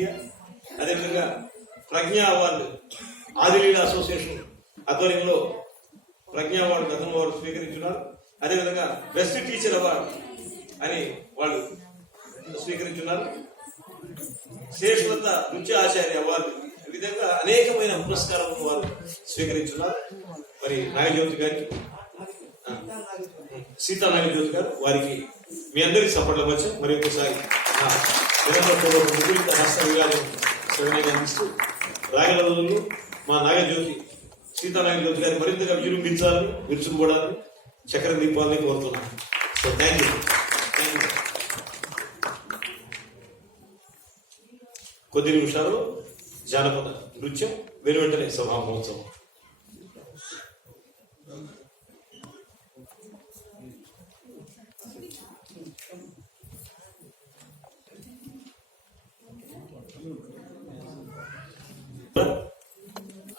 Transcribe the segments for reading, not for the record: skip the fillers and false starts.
ఇండియా. అదేవిధంగా ప్రజ్ఞా అవార్డు ఆదిలీల అసోసియేషన్ ఆధ్వర్యంలో ప్రజ్ఞా అవార్డు గతంలో వారు స్వీకరించున్నారు. అదేవిధంగా బెస్ట్ టీచర్ అవార్డు అని వాళ్ళు స్వీకరించున్నారు. శేషలత నృత్య ఆచార్య అవార్డు, ఈ విధంగా అనేకమైన పురస్కారాలను వారు స్వీకరించున్నారు. మరి నాగజ్యోతి గారికి, సీతా నాగజ్యోతి గారు, వారికి మీ అందరికీ సపోర్ట్ అవ్వచ్చు. మరి ఒకసారి ముగ్గురిత హస్త విరాజం సవినయంగా అందిస్తూ రాగల రోజుల్లో మా నాగజ్యోతి సీతా నాగజ్యోతి గారు మరింతగా విజృంభించాలని, విరుచుకుపోవడాలని, చక్ర దీపాలని కోరుతున్నాను. So thank you. కొద్ది నిమిషాలు జానపద నృత్యం, వెనువెంటనే సభా మహోత్సవం.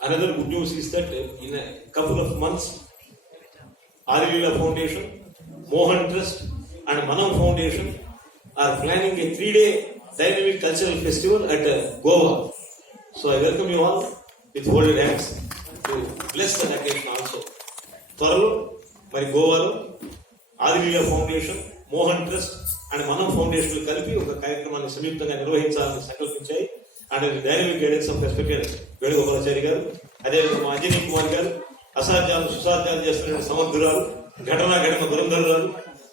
Another good news is that in a couple of months, Adilila Foundation, Mohan Trust and Manam Foundation are planning a 3-day dynamic cultural festival at Goa. So I welcome you all with folded hands to bless the occasion also. త్వరలో మరి గోవాలో Adilila foundation, Mohan trust and మనం foundation కలిపి ఒక కార్యక్రమాన్ని సంయుక్తంగా నిర్వహించాలని సంకల్పించాయి. And dynamic guidance of respected Venugopalachari garu, అదేవిధంగా మా అంజనీ కుమార్ గారు, అసాధ్యాలు సుసాధ్యాలు చేస్తున్న సమర్థురాలు, ఘటన దురంధరురాలు,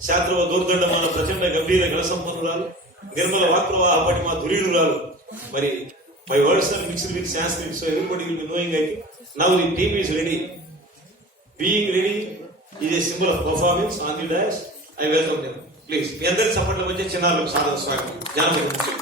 శాస్త్రవ దూర్దండమాన ప్రచండ గంభీర గణసంపన్నురాలు, నిర్మల వాక్ప్రవాహ పటి మా ధురీణురాలు. మరి my words are mixed with Sanskrit, so everybody will be knowing I now the team is ready. Being ready is a symbol of performance on the dais. I welcome them. Please మీ అందరి సపోర్ట్లో వచ్చే చిన్నారులకు సాదర స్వాగతం. జానపద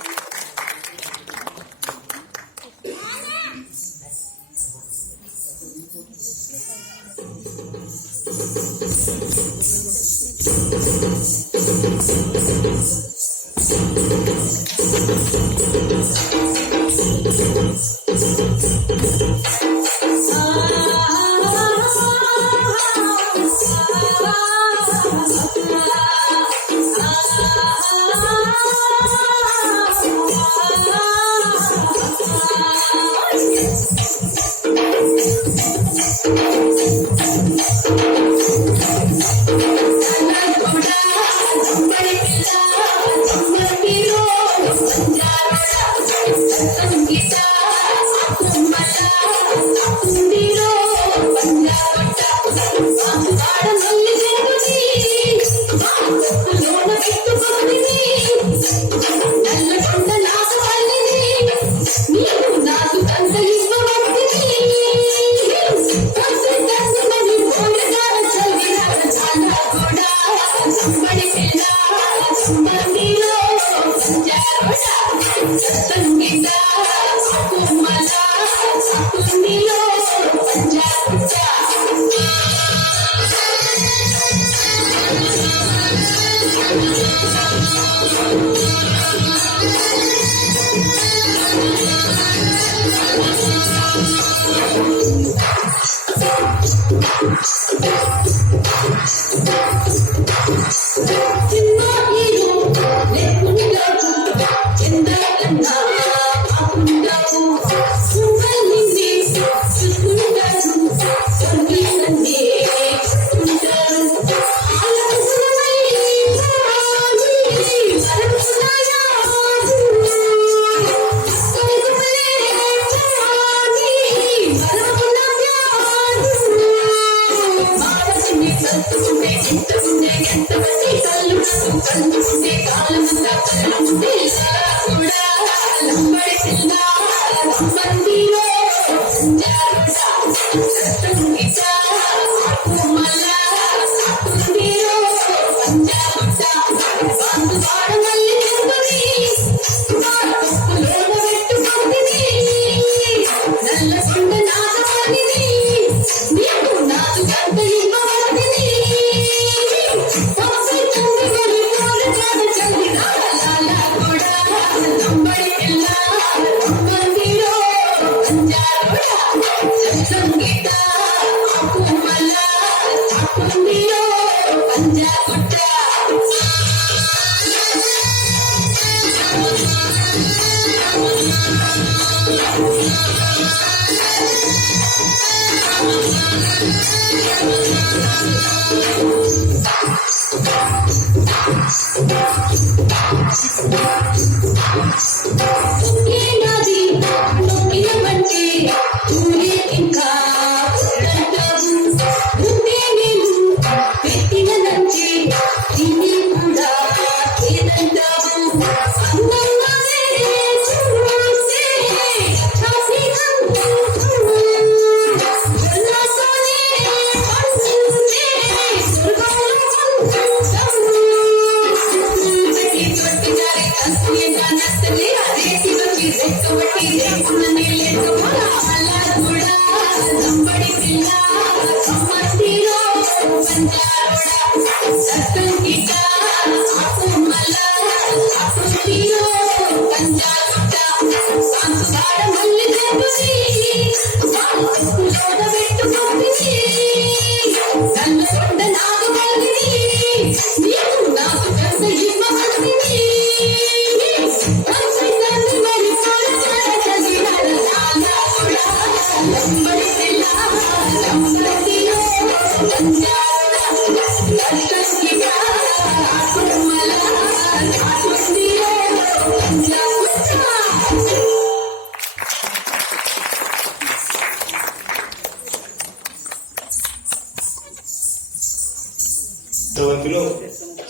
ప్రవంతిలో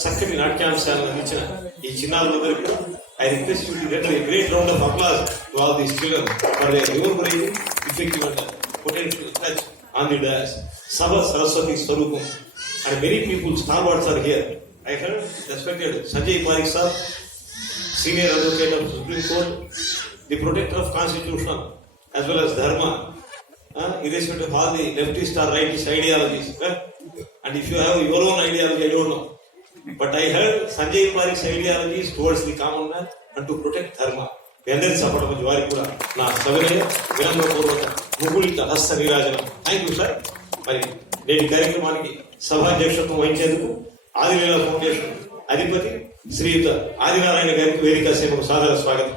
చక్కటి నాట్యాంశాలను అందించిన ఈ చిన్నారులందరికీ కూడా I request you to get a great round of applause to all these children for their bravery, effective and potential touch on the dais. Sabha Saraswati Swarupam and many people stalwarts are here. I heard respected Sanjay Parekh sir, senior advocate of Supreme Court, the protector of Constitution as well as Dharma, irrespective of all the leftist or rightist ideologies. And if you have your own ideology, I don't know. But I heard Sanjay Parekh's ideology is towards the common man and to protect Dharma. మీ అందరికీ సపోర్ట్ మంచి వారికి కూడా నా సవినయ వినమ్రపూర్వక ముకుళిత హస్త విరాజనం. Thank you sir. మరి నేటి కార్యక్రమానికి సభాధ్యక్షత్వం వహించేందుకు ఆదిలీలా ఫౌండేషన్ అధిపతి శ్రీయుత ఆదినారాయణ గారికి వేదిక సేవకు సాదర స్వాగతం.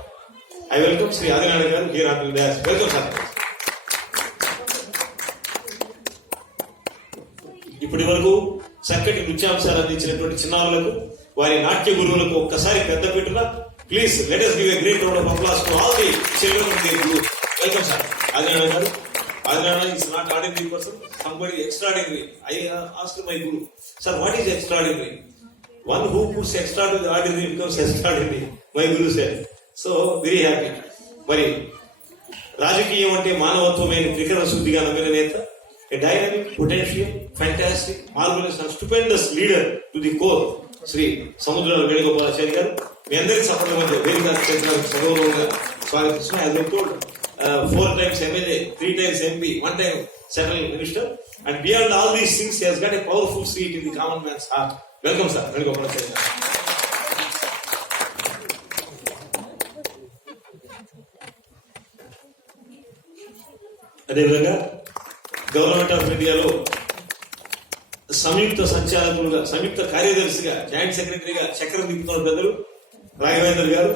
ఐ వెల్కమ్ శ్రీ ఆదినారాయణ గారు here on the dais. Welcome sir. ఇప్పటి వరకు చక్కటి నృత్యాంశాలు అందించినటువంటి చిన్నారులకు వారి నాట్య గురువులకు ఒక్కసారి పెద్ద పెట్టున please let us give a great round of applause to all the children in their group. Welcome sir. Adinana garu. Adinana is not ordinary person, somebody extraordinary. I asked my guru, sir, what is extraordinary? One who puts extra to the ordinary becomes extraordinary. My guru said. So very happy. మరి రాజకీయం అంటే మానవత్వమైన త్రికరణ శుద్ధిగా నమ్మిన నేత, a dynamic, potential, fantastic, marvelous and stupendous leader to the core, Shri సముద్రాల వేణుగోపాలాచారి గారు. మీ అందరికీ సఫలంగా వేదిక సగౌరవంగా స్వాగతిస్తున్నాం. As I told, 4 times MLA, 3 times MP, 1 time central minister, and beyond all these things, he has got a powerful seat in the common man's heart. Welcome, sir. Venugopalachari garu. అదేవిధంగా government of ఇండియాలో సంయుక్త సంచాలకులుగా, సంయుక్త కార్యదర్శిగా, జాయింట్ సెక్రటరీగా చక్రం దిక్కుతున్న పెద్దలు రాఘవేంద్ర గారు,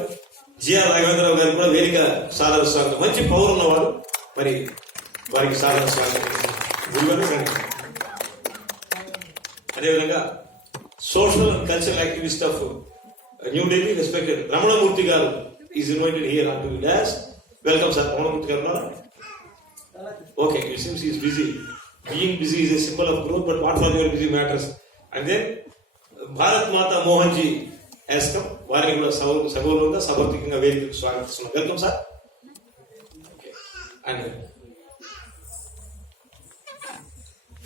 జిఆర్ రాఘవేంద్రరావు గారు కూడా వేదిక సాదర స్వాగతం. మంచి పవర్ ఉన్నవాడు, మరి వారికి సాదర స్వాగతం. అదేవిధంగా social and cultural activist of new Delhi respected Ramanamurthy garu is invited here on to the dais. Welcome sir. Ramanamurthy garu ఉన్నారా? Okay, it seems he is busy. Being busy is a symbol of growth, but what for your busy matters. And then Bharat Mata Mohan ji has come. వారిని కూడా సగౌరవంగా సభర్తికంగా వేదికకు స్వాగతిస్తున్నాం. Welcome sir. And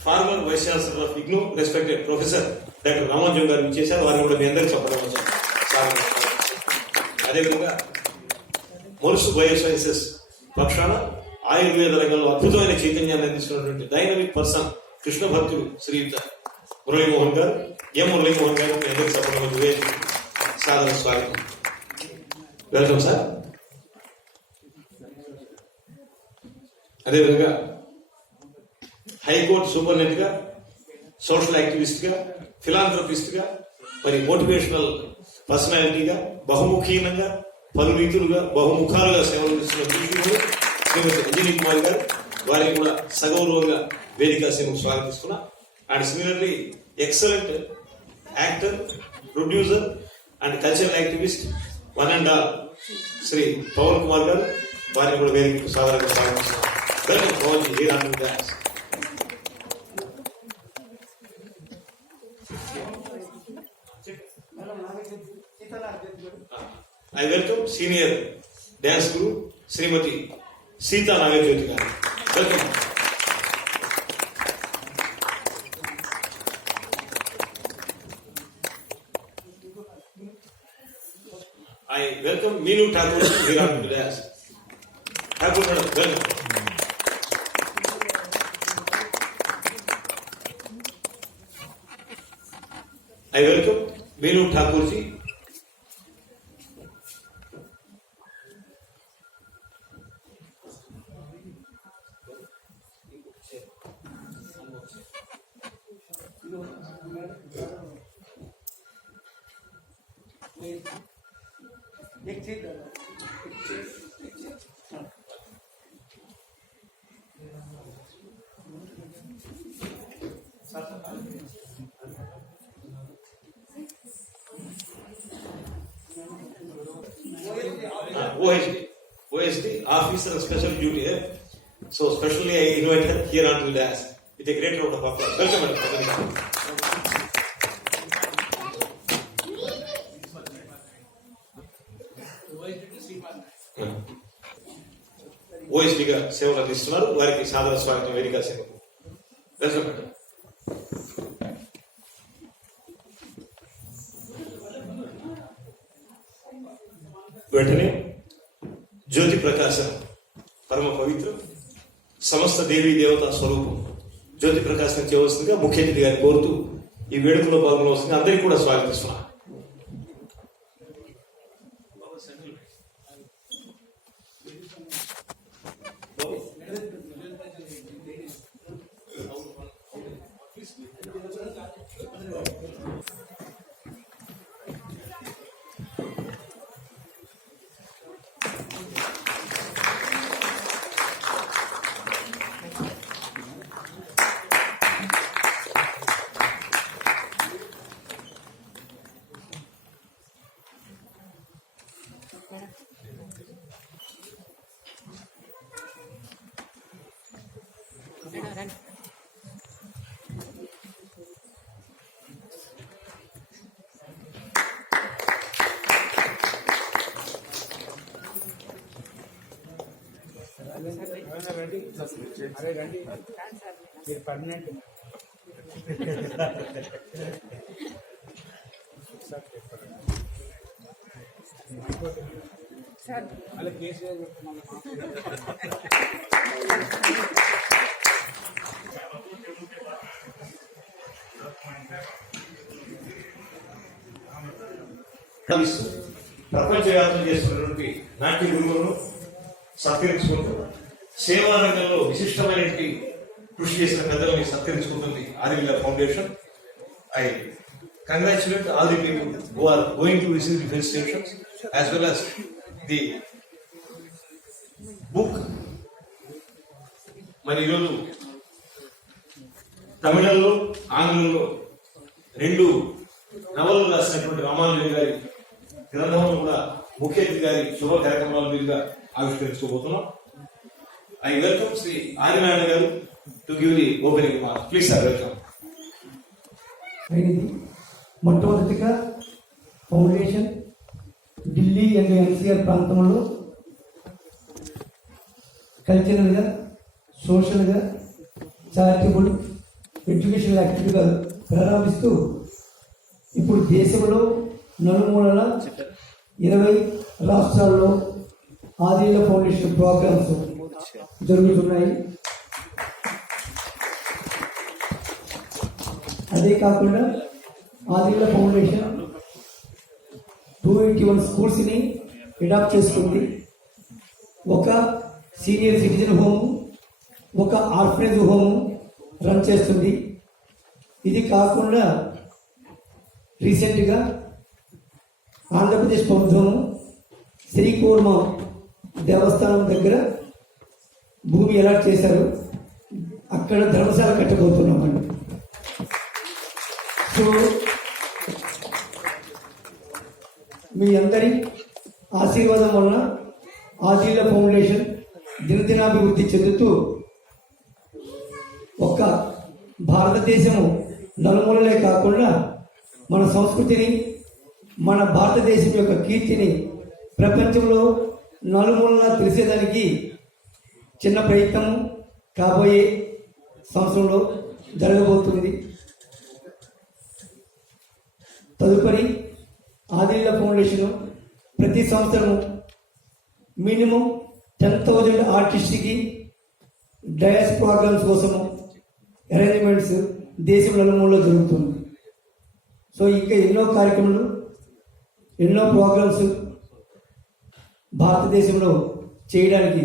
former vice chancellor of IGNOU respected professor doctor Ramanjan garu ఇచ్చేశారు. వారిని కూడా మీ అందరికీ చెప్పడం స్వాగతం. అదేవిధంగా మొరుసు బయోసైన్సెస్ పక్షాన ఆయుర్వేద రంగంలో అద్భుతమైన చైతన్యాన్ని అందిస్తున్నటువంటి డైనమిక్ పర్సన్ కృష్ణ భక్తులు శ్రీయుత మురళీమోహన్ గారు, ఎం మురళీమోహన్ గారు మీ అందరికీ సఫలంగా సాదర స్వాగతం. Welcome sir. అదేవిధంగా హైకోర్టు సూపరింటెండెంట్ గా, సోషల్ యాక్టివిస్ట్ గా, ఫిలాంథ్రపిస్ట్ గా, మరి మోటివేషనల్ పర్సనాలిటీగా, బహుముఖీనంగా, పలు రీతులుగా, బహుముఖాలుగా సేవలు అందిస్తున్న శ్రీమతి అంజనీ కుమార్ గారు, వారిని కూడా సగౌరవంగా వేదిక సేవకు స్వాగతిస్తున్నా. And similarly excellent actor, producer and cultural activist one and all Shri Pavan Kumar garu, వారిని కూడా వేదికకు సాధారణంగా స్వాగతిస్తున్నా. Welcome Pavan ji here on dais. I welcome senior dance guru Srimati Sita Nagajyoti garu. Welcome. I welcome Meenu Thakur here on the dance. Thakur madam, welcome. I welcome Meenu Thakur ji. OSD, Officer of Special Duty here. So specially I invite her here on to dance with a great round of applause. Welcome madam. OSD గా సేవలు అందిస్తున్నారు, వారికి సాదర స్వాగతం వేదిక సేవకు. Welcome madam. వెంటనే జ్యోతి ప్రకాశం పరమ పవిత్రం, సమస్త దేవీ దేవతా స్వరూపం జ్యోతి ప్రకాశం చేయవలసిందిగా ముఖ్య అతిథి గారిని కోరుతూ ఈ వేడుకలో పాల్గొనవలసిందిగా అందరికీ కూడా స్వాగతిస్తున్నాను. అరే రండి మీరు పర్మనెంట్ అలా కేసు ప్రపంచవ్యాప్తం చేస్తున్నటువంటి నాట్య గురువులను సత్కరించుకుంటూ సేవా రంగంలో విశిష్టమైనటువంటి కృషి చేసిన పెద్దలని సత్కరించుకుంటుంది ఆదివిల్ల foundation. I congratulate all the people who are going to receive the felicitations as well as the book. మరి ఈరోజు తమిళంలో ఆంగ్లంలో 2 నవలలు రాసినటువంటి రామానుజన్ గారి గ్రంథంలో కూడా ముఖ్య అతిథి గారి శుభ కార్యక్రమాల మీదుగా ఆవిష్కరించుకోబోతున్నాం. I welcome Sri Adinayana garu to give the opening remarks. Please sir, welcome. మొట్టమొదటిగా ఫౌండేషన్ ఢిల్లీ అండ్ ఎన్సీఆర్ ప్రాంతంలో కల్చరల్గా, సోషల్గా, చారిటబుల్, ఎడ్యుకేషనల్ యాక్టివిటీగా ప్రారంభిస్తూ ఇప్పుడు దేశంలో నలుమూలల 20 రాష్ట్రాల్లో ఆదివిల్ల ఫౌండేషన్ ప్రోగ్రామ్స్ జరుగుతున్నాయి. అదే కాకుండా ఆదివిల్ల ఫౌండేషన్ 281 స్కూల్స్ ని అడాప్ట్ చేసుకుంది. ఒక సీనియర్ సిటిజన్ హోమ్, ఒక ఆర్ఫనేజ్ హోమ్ రన్ చేస్తుంది. ఇది కాకుండా రీసెంట్గా ఆంధ్రప్రదేశ్ ప్రభుత్వం శ్రీకూర్మ దేవస్థానం దగ్గర భూమి అలాట్ చేశారు. అక్కడ ధర్మశాల కట్టబోతున్నామండి. సో మీ అందరి ఆశీర్వాదం వలన ఆదిల ఫౌండేషన్ దినదినాభివృద్ధి చెందుతూ ఒక్క భారతదేశము నలుమూలలే కాకుండా మన సంస్కృతిని, మన భారతదేశం యొక్క కీర్తిని ప్రపంచంలో నలుమూలలా తెలిసేదానికి చిన్న ప్రయత్నం కాబోయే సంవత్సరంలో జరగబోతుంది. తదుపరి ఆదిల ఫౌండేషన్ ప్రతి సంవత్సరం మినిమం 10,000 ఆర్టిస్ట్కి డయాస్ ప్రోగ్రామ్స్ కోసము అరేంజ్మెంట్స్ దేశం నలుమూలలో జరుగుతుంది. సో ఇంకా ఎన్నో కార్యక్రమాలు, ఎన్నో ప్రోగ్రామ్స్ భారతదేశంలో చేయడానికి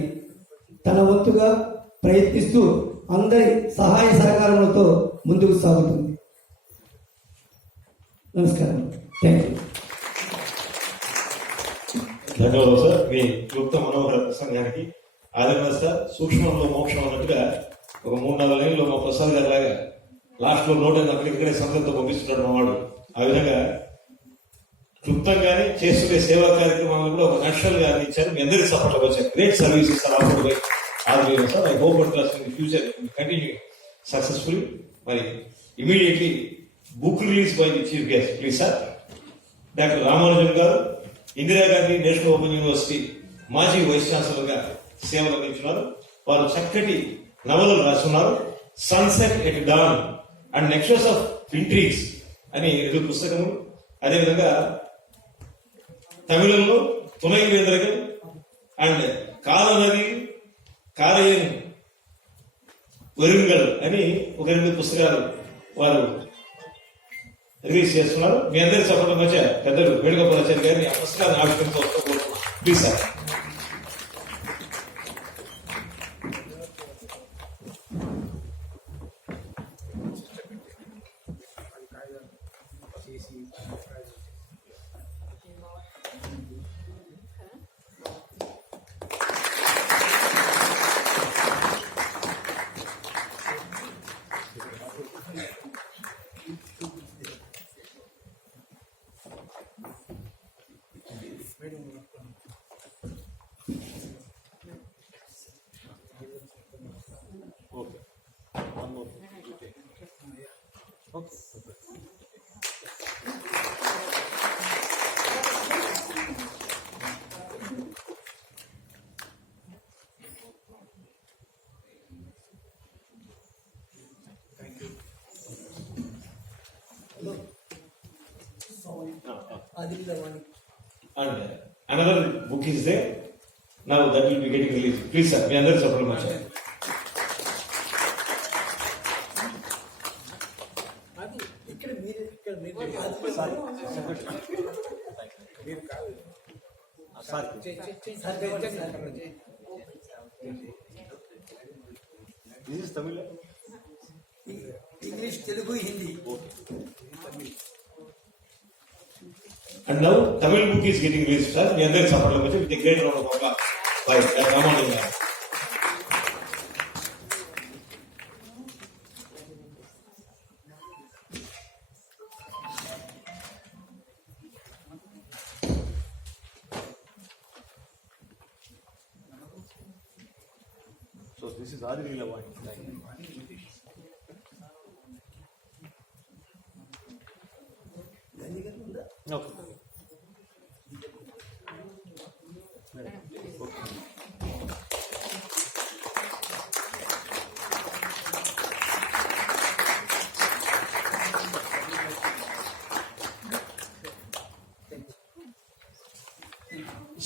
తన వంతుగా ప్రయత్నిస్తూ అందరి సహాయ సహకారములతో ముందుకు సాగుతుంది. నమస్కారం. Thank you. ధన్యవాదాలు సార్. మీ క్లుప్త మనోహర ప్రసంగానికి. ఆదినాథ్ సార్ సూక్ష్మంలో మోక్షం అన్నట్టుగా ఒక 3-4 లైన్లో మా ప్రసాద్ గారి లాగా లాస్ట్ లో నోట్ అక్కడిక్కడే సందర్భంతో పంపిస్తున్నాడు మా వాడు. ఆ విధంగా క్లుప్తంగానే చేస్తున్న సేవా కార్యక్రమాలను కూడా ఒక నక్షల్ గా అందించారు. మీ అందరికీ సపోర్ట్ వచ్చారు. Great services sir offered by Adinath sir. I hope class in future continue successfully. మరి immediately book release by the chief guest please sir. Doctor Ramanujan garu Indira Gandhi national open university మాజీ వైస్ ఛాన్సలర్ గా సేవలు అందించున్నారు. వారు చక్కటి నవలలు రాస్తున్నారు. Sunset at dawn and nexus of intrigues అని 2 పుస్తకములు. అదేవిధంగా తమిళంలో తునై వేంద్రగల్ అండ్ కాలనది కారయన్ వరుంగల్ అని ఒక 2 పుస్తకాలు వారు రిలీజ్ చేస్తున్నారు. మీ అందరి చెప్పడం వచ్చే పెద్దలు వేణుగోపాలాచారి గారిని ఆ పుస్తకాన్ని ఆవిష్కరించవచ్చు. Please sir. And another book is there. Now that will be getting released. Please sir, మీ అందరూ సపోర్ట్ చేయండి. This is Tamil. English, Telugu, Hindi. And now Tamil book is getting released, sir. We are support with a great round of applause by Ramananda. So this is Adilila wine. Okay.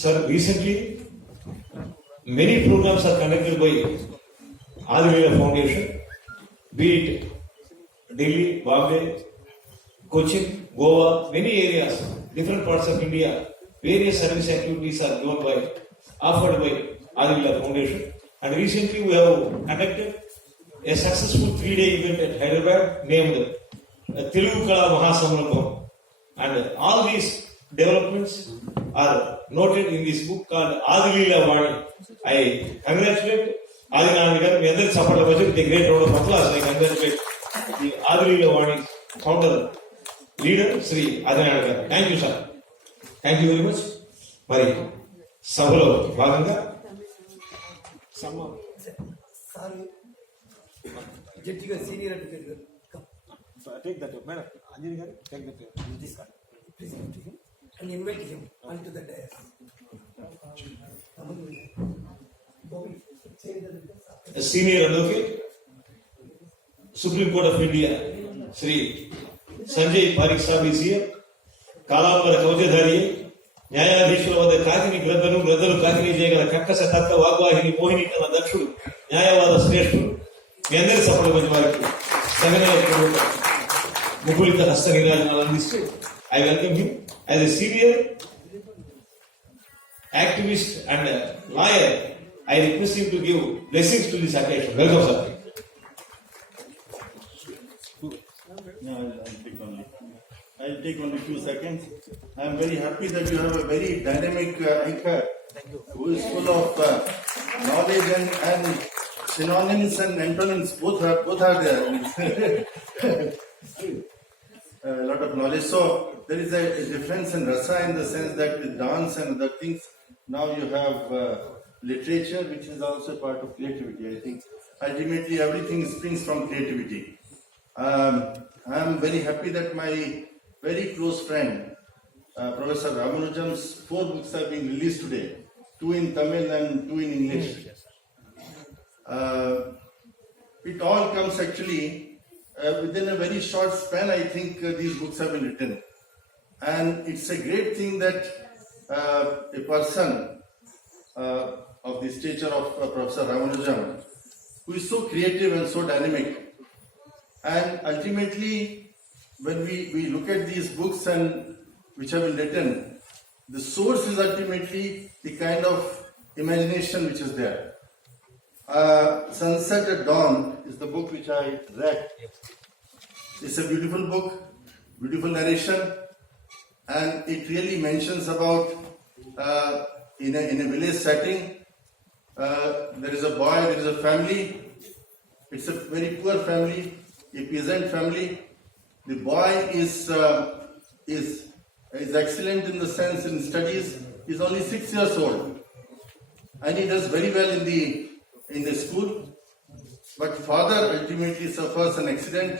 Sir, recently many programs are conducted by Adilila Foundation, be it Delhi, Bombay, Cochin, Goa, many areas, different parts of India. Various service activities are given by, offered by Adilila Foundation. And recently we have conducted a successful 3-day event at Hyderabad named Telugu Kala Mahasamrambham. And all these developments are noted in this book called Adilila Vani. I congratulate Adilila అందరి support వచ్చి the great round of applause I congratulate the Adilila Vani founder leader Shri Adinarayana garu. Thank you sir, thank you very much. మరి సభలో భాగంగా sir జడ్జిగా senior advocate garu take that madam Anjali garu take that please and invite him onto the dais. Senior advocate supreme court of India Shri Sanjay Parikh saab is here. కాలాంబర కవచధారి న్యాయాధీశుల వద్ద కాకిని గ్రద్దలు కాకిని చేయగల కక్కస తత్వ వాగ్వాహిని మోహిని కన్న దక్షుడు న్యాయవాద శ్రేష్ఠుడు. మీ అందరి సఫల మంచి వారికి సగన ముకులిత హస్త నీరాజనాలు అందిస్తూ I welcome him as a senior activist and lawyer. I request him to give blessings to this occasion. Welcome, sir. I'll take only few seconds. I am very happy that you have a very dynamic anchor who is full of knowledge and synonyms and antonyms. Both are there. A lot of knowledge. So there is a difference in rasa in the sense that with dance and other things, now you have literature, which is also part of creativity. I think ultimately everything springs from creativity. I am very happy that my very close friend, Professor Ramanujam's 4 books are being released today, 2 in Tamil and 2 in English. It all comes actually within a very short span. I think these books have been written. And it's a great thing that a person of the stature of Professor Ramanujam, who is so creative and so dynamic, and ultimately when we look at these books and which have been written, the source is ultimately the kind of imagination which is there. Sunset at Dawn is the book which I read. It's a beautiful book, beautiful narration, and it really mentions about in a village setting, there is a boy, there is a family. It's a very poor family, a peasant family. The boy is excellent in the sense in studies. He's only 6 years old, and he does very well in the school. But father ultimately suffers an accident.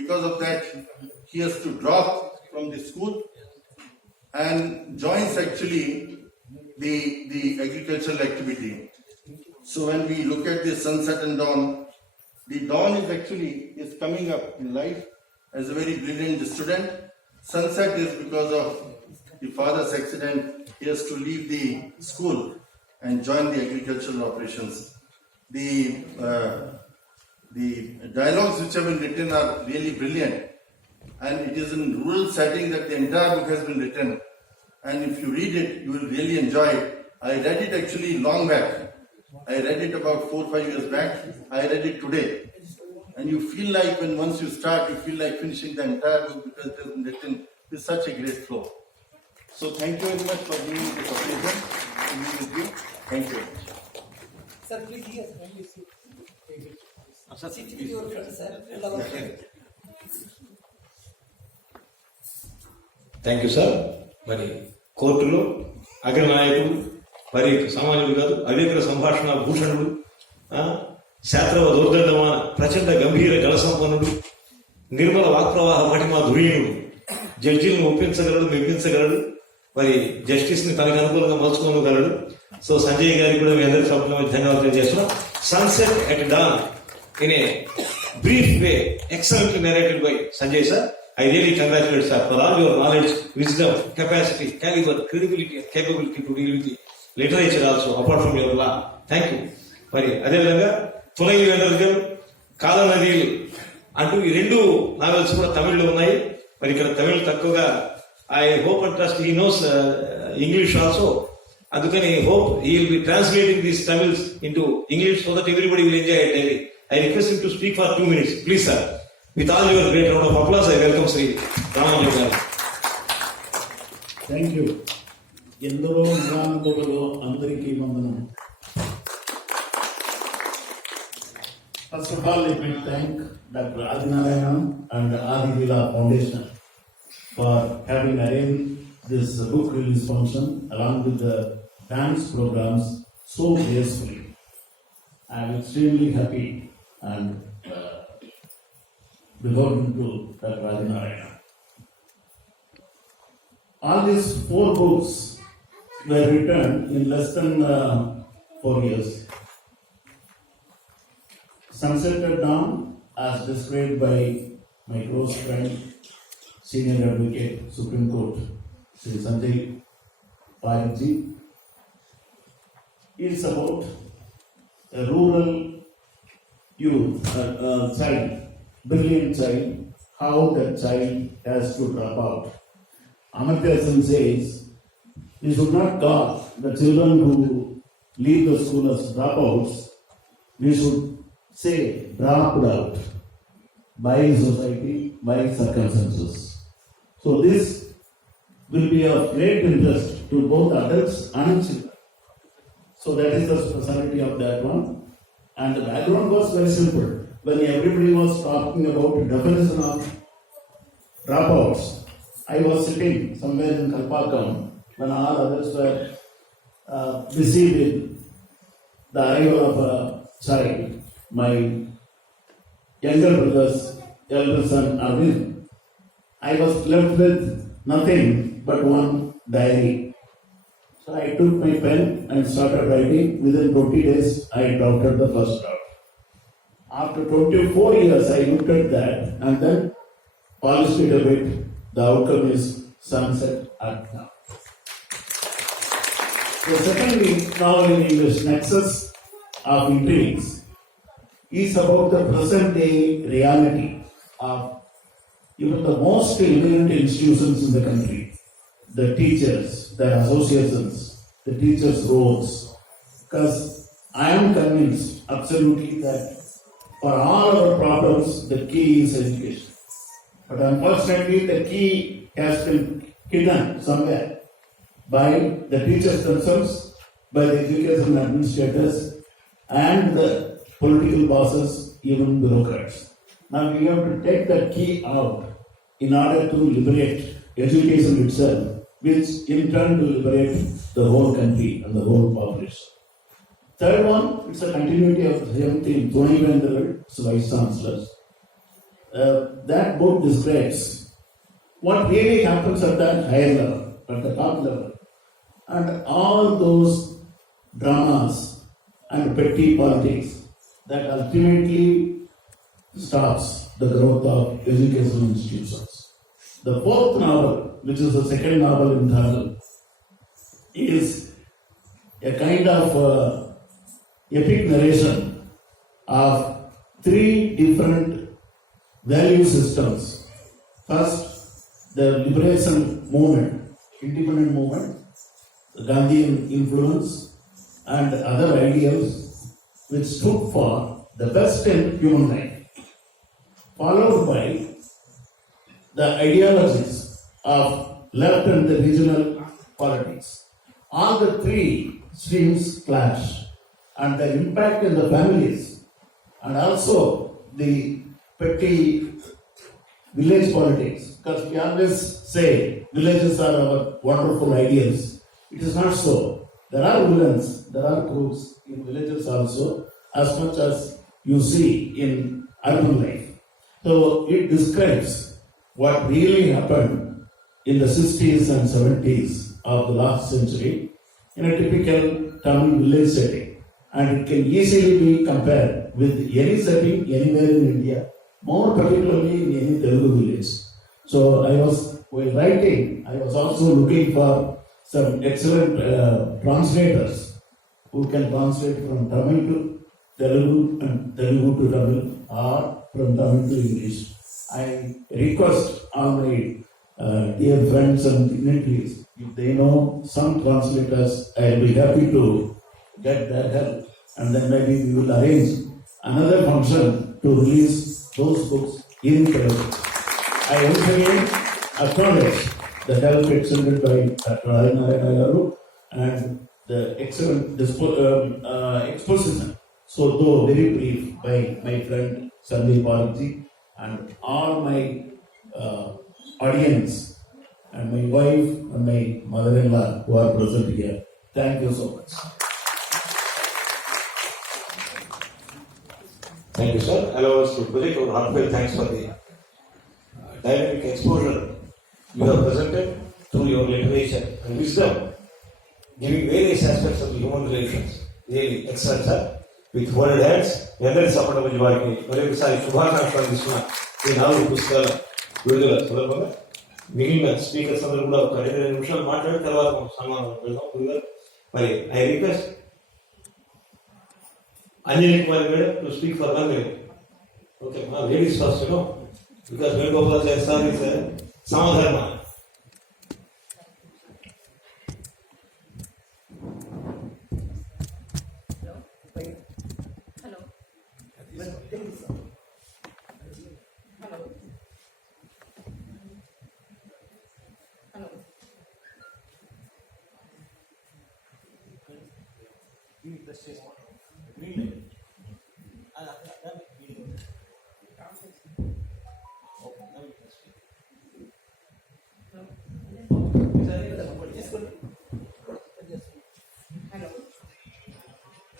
Because of that, he has to drop from the school and joins actually the agricultural activity. So when we look at the sunset and dawn, the dawn is coming up in life as a very brilliant student. Sunset is because of the father's accident. He has to leave the school and join the agricultural operations. The dialogues which have been written are really brilliant, and it is in rural setting that the entire book has been written. And if you read it, you will really enjoy it. I read it actually long back. I read it about 4-5 years back. I read it today. And you feel like when once you start, you feel like finishing the entire book because it has been written with such a great flow. So thank you very much for giving me this occasion to be with you. Thank you. Sir, please here. Sit with your friends, sir. Thank you sir. మరి కోర్టులో అగ్రనాయకుడు, మరి సామాన్యుడు కాదు, అవేకుల సంభాషణ భూషణుడు, శాస్త్రవ దౌర్దండమాన ప్రచండ గంభీర గల సంపన్నుడు, నిర్మల వాక్ప్రవాహ మహిమా ధురీయుడు, జడ్జీలను ఒప్పించగలడు, మెప్పించగలడు, మరి జస్టిస్ ని తనకు అనుకూలంగా మలుచుకోగలడు. సో సంజయ్ గారికి కూడా మీ అందరి సభ్యుల ధన్యవాదాలు చేస్తున్నాం. Sunset at dawn in a brief way, excellently narrated by Sanjay sir. I really congratulate sir for all your knowledge, wisdom, capacity, caliber, credibility and capability to deal with the literature also apart from your law. Thank you. మరి అదేవిధంగా తులగి వెంకట్ గారు కాలనదీలు అంటూ ఈ 2 నావెల్స్ కూడా తమిళ్లో ఉన్నాయి. మరి ఇక్కడ తమిళ్ తక్కువగా, I hope and trust he knows English also. అందుకని hope he will be translating these Tamils into English so that everybody will enjoy it daily. I request him to speak for 2 minutes. Please, sir. With all your great round of applause, I welcome Sri Ramanujam. Thank you. ఎందరో నిరానందములో అందరికీ వందనం. First of all, let me thank Dr. Adinarayana and the Adi Lila Foundation for having arranged this book release function along with the dance programs so gracefully. I am extremely happy and devoted to Dr. Adinarayana. All these 4 books were written in less than 4 years. Sunset at Dawn, as described by my close friend, Senior Advocate, Supreme Court, Sri Sanjay Parekji, is about a rural youth, child, brilliant child, how that child has to drop out. Amartya Sen says, we should not call the children who leave the school as dropouts, we should say dropped out by society, by circumstances. So this will be of great interest to both adults and children. So that is the speciality of that one. And the background was very simple. When everybody was talking about the definition of dropouts, I was sitting somewhere in Kalpakkam when all others were busy with the arrival of a child. My younger brother's elder son Arvind, I was left with nothing but one diary. So I took my pen and started writing. Within 20 days, I drafted the first draft. After 24 years, I looked at that and then polished it a bit. The outcome is Sunset at Dawn. The second novel in English, Nexus of Intrigues, is about the present day reality of even the most eminent institutions in the country, the teachers, their associations, the teachers' roles. Because I am convinced absolutely that for all our problems, the key is education. But unfortunately, the key has been hidden somewhere by the teachers themselves, by the education administrators, and the political bosses, even bureaucrats. Now we have to take that key out in order to liberate education itself, which in turn will liberate the whole country and the whole population. Third one, it's a continuity of the same thing, Tony Vanderbilt's Vice Chancellors. That book describes what really happens at that higher level, at the top level, and all those dramas and petty politics that ultimately stops the growth of educational institutions. The fourth novel, which is the second novel in Tamil, is a kind of epic narration of 3 different value systems. First, the liberation movement, independent movement, the Gandhian influence, and other ideals which stood for the best in human life, followed by the ideologies of left and the regional politics. All the 3 streams clash, and the impact in the families, and also the petty village politics, because we always say villages are our wonderful ideals. It is not so. There are villains, there are crooks in villages also, as much as you see in urban life. So it describes what really happened in the 60s and 70s of the last century in a typical Tamil village setting. And it can easily be compared with any setting anywhere in India, more particularly in any Telugu village. So while writing, I was also looking for some excellent translators who can translate from Tamil to Telugu and Telugu to Tamil, or from Tamil to English. I request all my dear friends and dignitaries, if they know some translators, I will be happy to get their help, and then maybe we will arrange another function to release those books in Telugu. I once again acknowledge the help extended by Dr. Adinarayana Garu and the excellent exposition So, though very brief, by my friend Sandeep Balarji and all my audience and my wife and my mother-in-law who are present here. Thank you so much. Thank you, sir. Allow us to project our heartfelt thanks for the dynamic exposure you have presented through your literature and wisdom, giving various aspects of the human relations. Really excellent, sir. With folded hands, అందరి సపోర్ట్ వారికి మరొకసారి శుభాకాంక్షలు అందిస్తున్న ఈ 4 పుస్తకాల విడుదల సందర్భంగా మిగిలిన స్పీకర్స్ అందరూ కూడా ఒక 2 నిమిషాలు మాట్లాడిన తర్వాత సన్మానం వెళ్దాం. మరి I request Anjali Kumari madam to speak for 1 minute. Okay, ladies first, because Venugopal sir is Samadharma. Hello.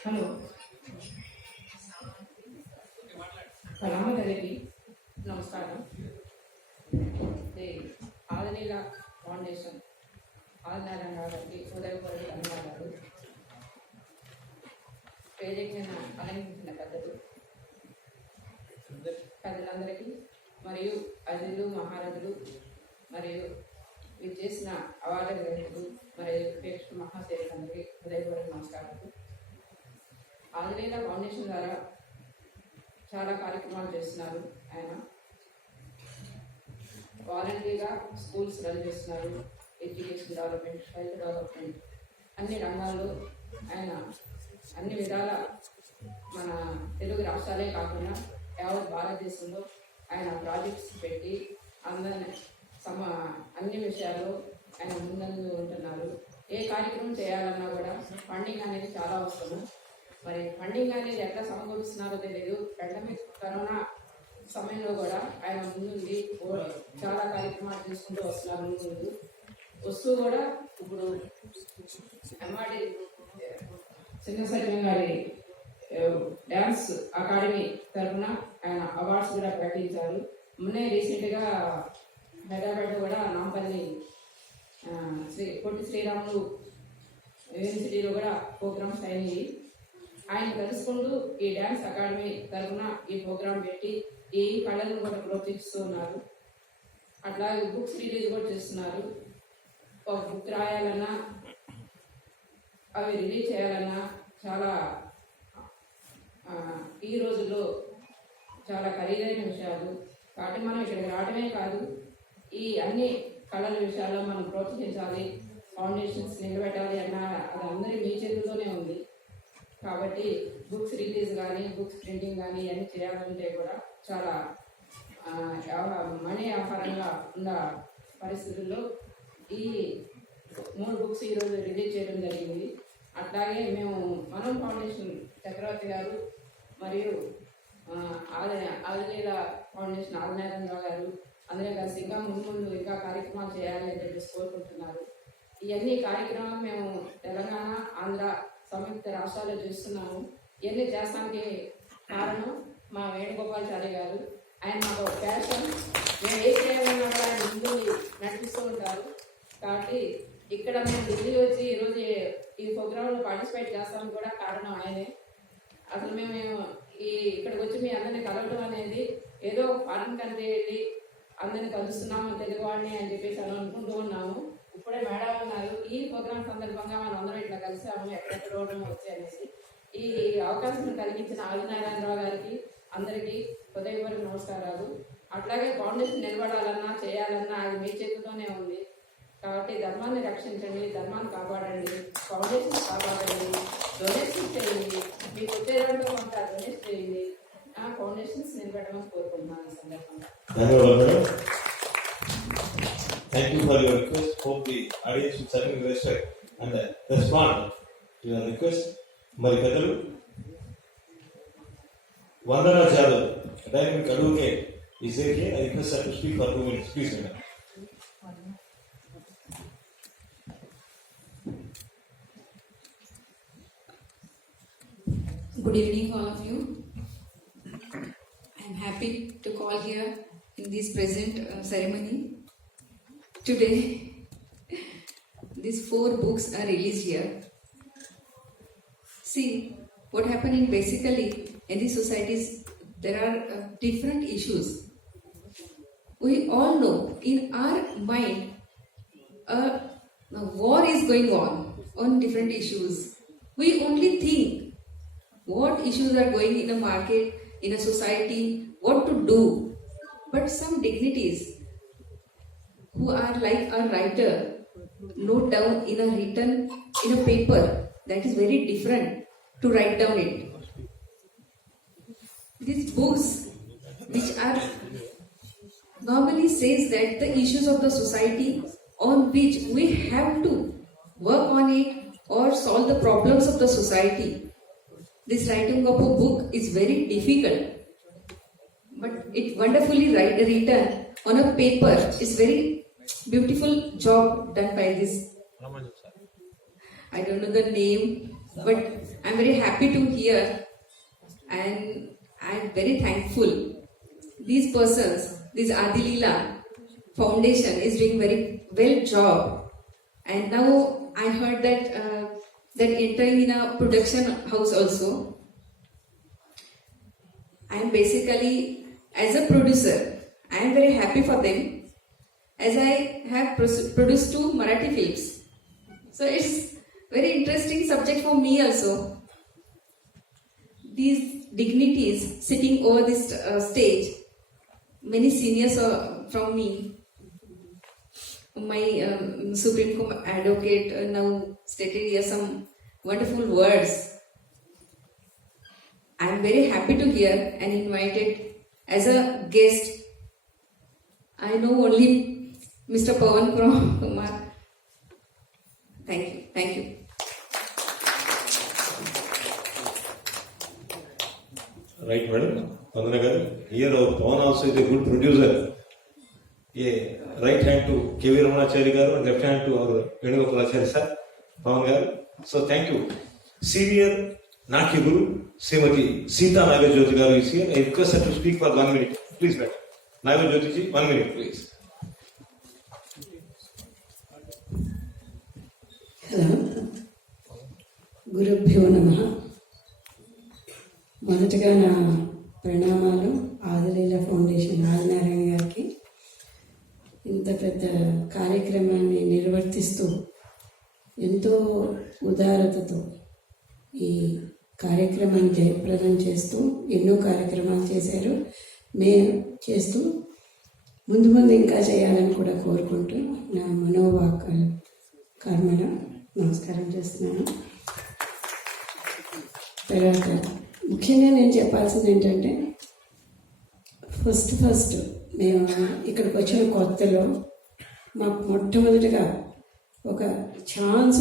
Hello. కళామదరికి నమస్కారం. ఆదిలీల ఫౌండేషన్ ఆదినారాయణ గారికి ఉదయపూర్వక ధన్యవాదాలు. వేదికను అలంకరించిన పెద్దలందరికీ మరియు అతిథులు మహారథులు మరియు విచ్చేసిన అవార్డు గ్రహీతలు మరియు ప్రేక్షక మహాసేవకులందరికీ ఉదయపూర్వక నమస్కారాలు. ఆదిలీల ఫౌండేషన్ ద్వారా చాలా కార్యక్రమాలు చేస్తున్నారు. ఆయన వాలంటరీగా స్కూల్స్ రన్ చేస్తున్నారు. ఎడ్యుకేషన్ డెవలప్మెంట్, హెల్త్ డెవలప్మెంట్ అన్ని రంగాల్లో ఆయన అన్ని విధాల మన తెలుగు రాష్ట్రాలే కాకుండా యావత్ భారతదేశంలో ఆయన ప్రాజెక్ట్స్ పెట్టి అందరిని అన్ని విషయాల్లో ఆయన ముందంజ ఉంటున్నారు. ఏ కార్యక్రమం చేయాలన్నా కూడా ఫండింగ్ అనేది చాలా అవసరము. మరి ఫండింగ్ అనేది ఎట్లా సమకూరుస్తున్నారో తెలియదు. పాండమిక్ కరోనా సమయంలో కూడా ఆయన ముందుండి చాలా కార్యక్రమాలు తీసుకుంటూ వస్తున్నారు. ముందు వస్తూ కూడా ఇప్పుడు ఎంఆర్డి సింగసర్జన్ గారి డ్యాన్స్ అకాడమీ తరఫున ఆయన అవార్డ్స్ కూడా ప్రకటించారు. మొన్నే రీసెంట్గా హైదరాబాద్ కూడా నాంపల్లి పొట్టి శ్రీరాములు యూనివర్సిటీలో కూడా ప్రోగ్రామ్స్ అయినాయి. ఆయన తెలుసుకుంటూ ఈ డ్యాన్స్ అకాడమీ తరఫున ఈ ప్రోగ్రాం పెట్టి ఈ కళలను కూడా ప్రోత్సహిస్తూ ఉన్నారు. అట్లాగే బుక్స్ రిలీజ్ కూడా చేస్తున్నారు. ఒక బుక్ రాయాలన్నా అవి రిలీజ్ చేయాలన్నా చాలా ఈ రోజుల్లో చాలా ఖరీదైన విషయాలు. కాబట్టి మనం ఇక్కడికి రావడమే కాదు, ఈ అన్ని కళల విషయాల్లో మనం ప్రోత్సహించాలి, ఫౌండేషన్స్ నిలబెట్టాలి అన్న అది అందరి మీ చేతుల్లోనే ఉంది. కాబట్టి బుక్స్ రిలీజ్ కానీ బుక్స్ ప్రింటింగ్ కానీ ఇవన్నీ చేయాలంటే కూడా చాలా మనీ ఆహారంగా ఉన్న పరిస్థితుల్లో ఈ 3 బుక్స్ ఈరోజు రిలీజ్ చేయడం జరిగింది. అట్లాగే మేము మనం ఫౌండేషన్ చక్రవర్తి గారు మరియు ఆదిలీల ఫౌండేషన్ ఆదినారాయణరావు గారు అందరూ కలిసి ఇంకా ముందు ఇంకా కార్యక్రమాలు చేయాలి అని చెప్పేసి కోరుకుంటున్నారు. ఇవన్నీ కార్యక్రమాలు మేము తెలంగాణ, ఆంధ్ర సంయుక్త రాష్ట్రాల్లో చేస్తున్నాము. ఇవన్నీ చేస్తానికి కారణం మా వేణుగోపాలాచారి గారు. ఆయన మాకు ప్యాషన్, మేము ఏ చేయాలన్నా కూడా ఆయన ముందు నడిపిస్తూ ఉంటారు. కాబట్టి ఇక్కడ మేము ఢిల్లీ వచ్చి ఈరోజు ఈ ప్రోగ్రాంలో పార్టిసిపేట్ చేస్తామని కూడా కారణం ఆయనే. అసలు మేము ఇక్కడికి వచ్చి మీ అందరినీ కలవడం అనేది ఏదో ఫారిన్ కంట్రీ వెళ్ళి అందరినీ కలుస్తున్నాము తెలుగు వాడిని అని చెప్పేసి అని అనుకుంటూ ఉన్నాము. ఇప్పుడే మేడం ఉన్నారు, ఈ ప్రోగ్రామ్ సందర్భంగా మనం అందరం ఇట్లా కలిసాము, ఎక్కడెక్కడ వచ్చి అనేసి ఈ అవకాశం కలిగించిన ఆదినారాయణరావు గారికి అందరికీ హృదయపూర్వక నమస్కారాలు. అట్లాగే ఫౌండేషన్ నిలబడాలన్నా చేయాలన్నా అది మీ చేతిలోనే ఉంది. కాబట్టి ధర్మాన్ని రక్షించండి, ధర్మాన్ని కాపాడండి, ఫౌండేషన్ కాపాడండి, డొనేషన్ చేయండి, మీకు వచ్చేదంటే కొంత డొనేట్ చేయండి, ఫౌండేషన్స్ నిలబెట్టమని కోరుకుంటున్నాను ఈ సందర్భంగా. Thank you for your request. Hope the audience will certainly respect and respond to your request. మరి పెద్దలు Vandana Jadhav, dynamic advocate, is there here. I request her to speak for 2 minutes. Please, madam. Good evening, all of you. I am happy to call here in this present ceremony. Today, these 4 books are released here. See, what happening basically in these societies, there are different issues. We all know in our mind, a war is going on different issues. We only think what issues are going in a market, in a society, what to do. But some dignities who are like a writer, note down in a paper, that is very different to write down it. These books which are normally says that the issues of the society on which we have to work on it or solve the problems of the society. This writing of a book is very difficult, but it wonderfully written on a paper is very beautiful job done by this. I don't know the name, but I'm very happy to hear and I'm very thankful. These persons, this Adilila Foundation is doing very well job, and now I heard that entering in a production house also. I am basically as a producer, I am very happy for them as I have produced 2 Marathi films. So it's very interesting subject for me also. These dignities sitting over this stage, many seniors from me, my Supreme Court advocate now stated here some wonderful words. I am very happy to hear and invited as a guest. I know only Mr. Pawan Kumar. Thank you. Right, madam. Vandana garu. Here our Pawan also is a good producer. A right hand to K.V. Ramanachari garu and left hand to our Venugopalachari sir, Pawan garu. So thank you. Senior Natya Guru, Srimati Sita Nagajyoti garu is here. I request her to speak for 1 minute. Please, madam. Nagajyoti ji, 1 minute, please. Hello, గురుభ్యో నమః. మొదటగా నా ప్రణామాలు ఆదిలీల ఫౌండేషన్ ఆదినారాయణ గారికి. ఇంత పెద్ద కార్యక్రమాన్ని నిర్వర్తిస్తూ ఎంతో ఉదారతతో ఈ కార్యక్రమాన్ని జయప్రదం చేస్తూ ఎన్నో కార్యక్రమాలు చేశారు. మేము చేస్తూ ముందు ఇంకా చేయాలని కూడా కోరుకుంటూ నా మనోవాక్ కర్మల నమస్కారం చేస్తున్నాను. తర్వాత ముఖ్యంగా నేను చెప్పాల్సింది ఏంటంటే, ఫస్ట్ మేము ఇక్కడికి వచ్చిన కొత్తలో మాకు మొట్టమొదటిగా ఒక ఛాన్స్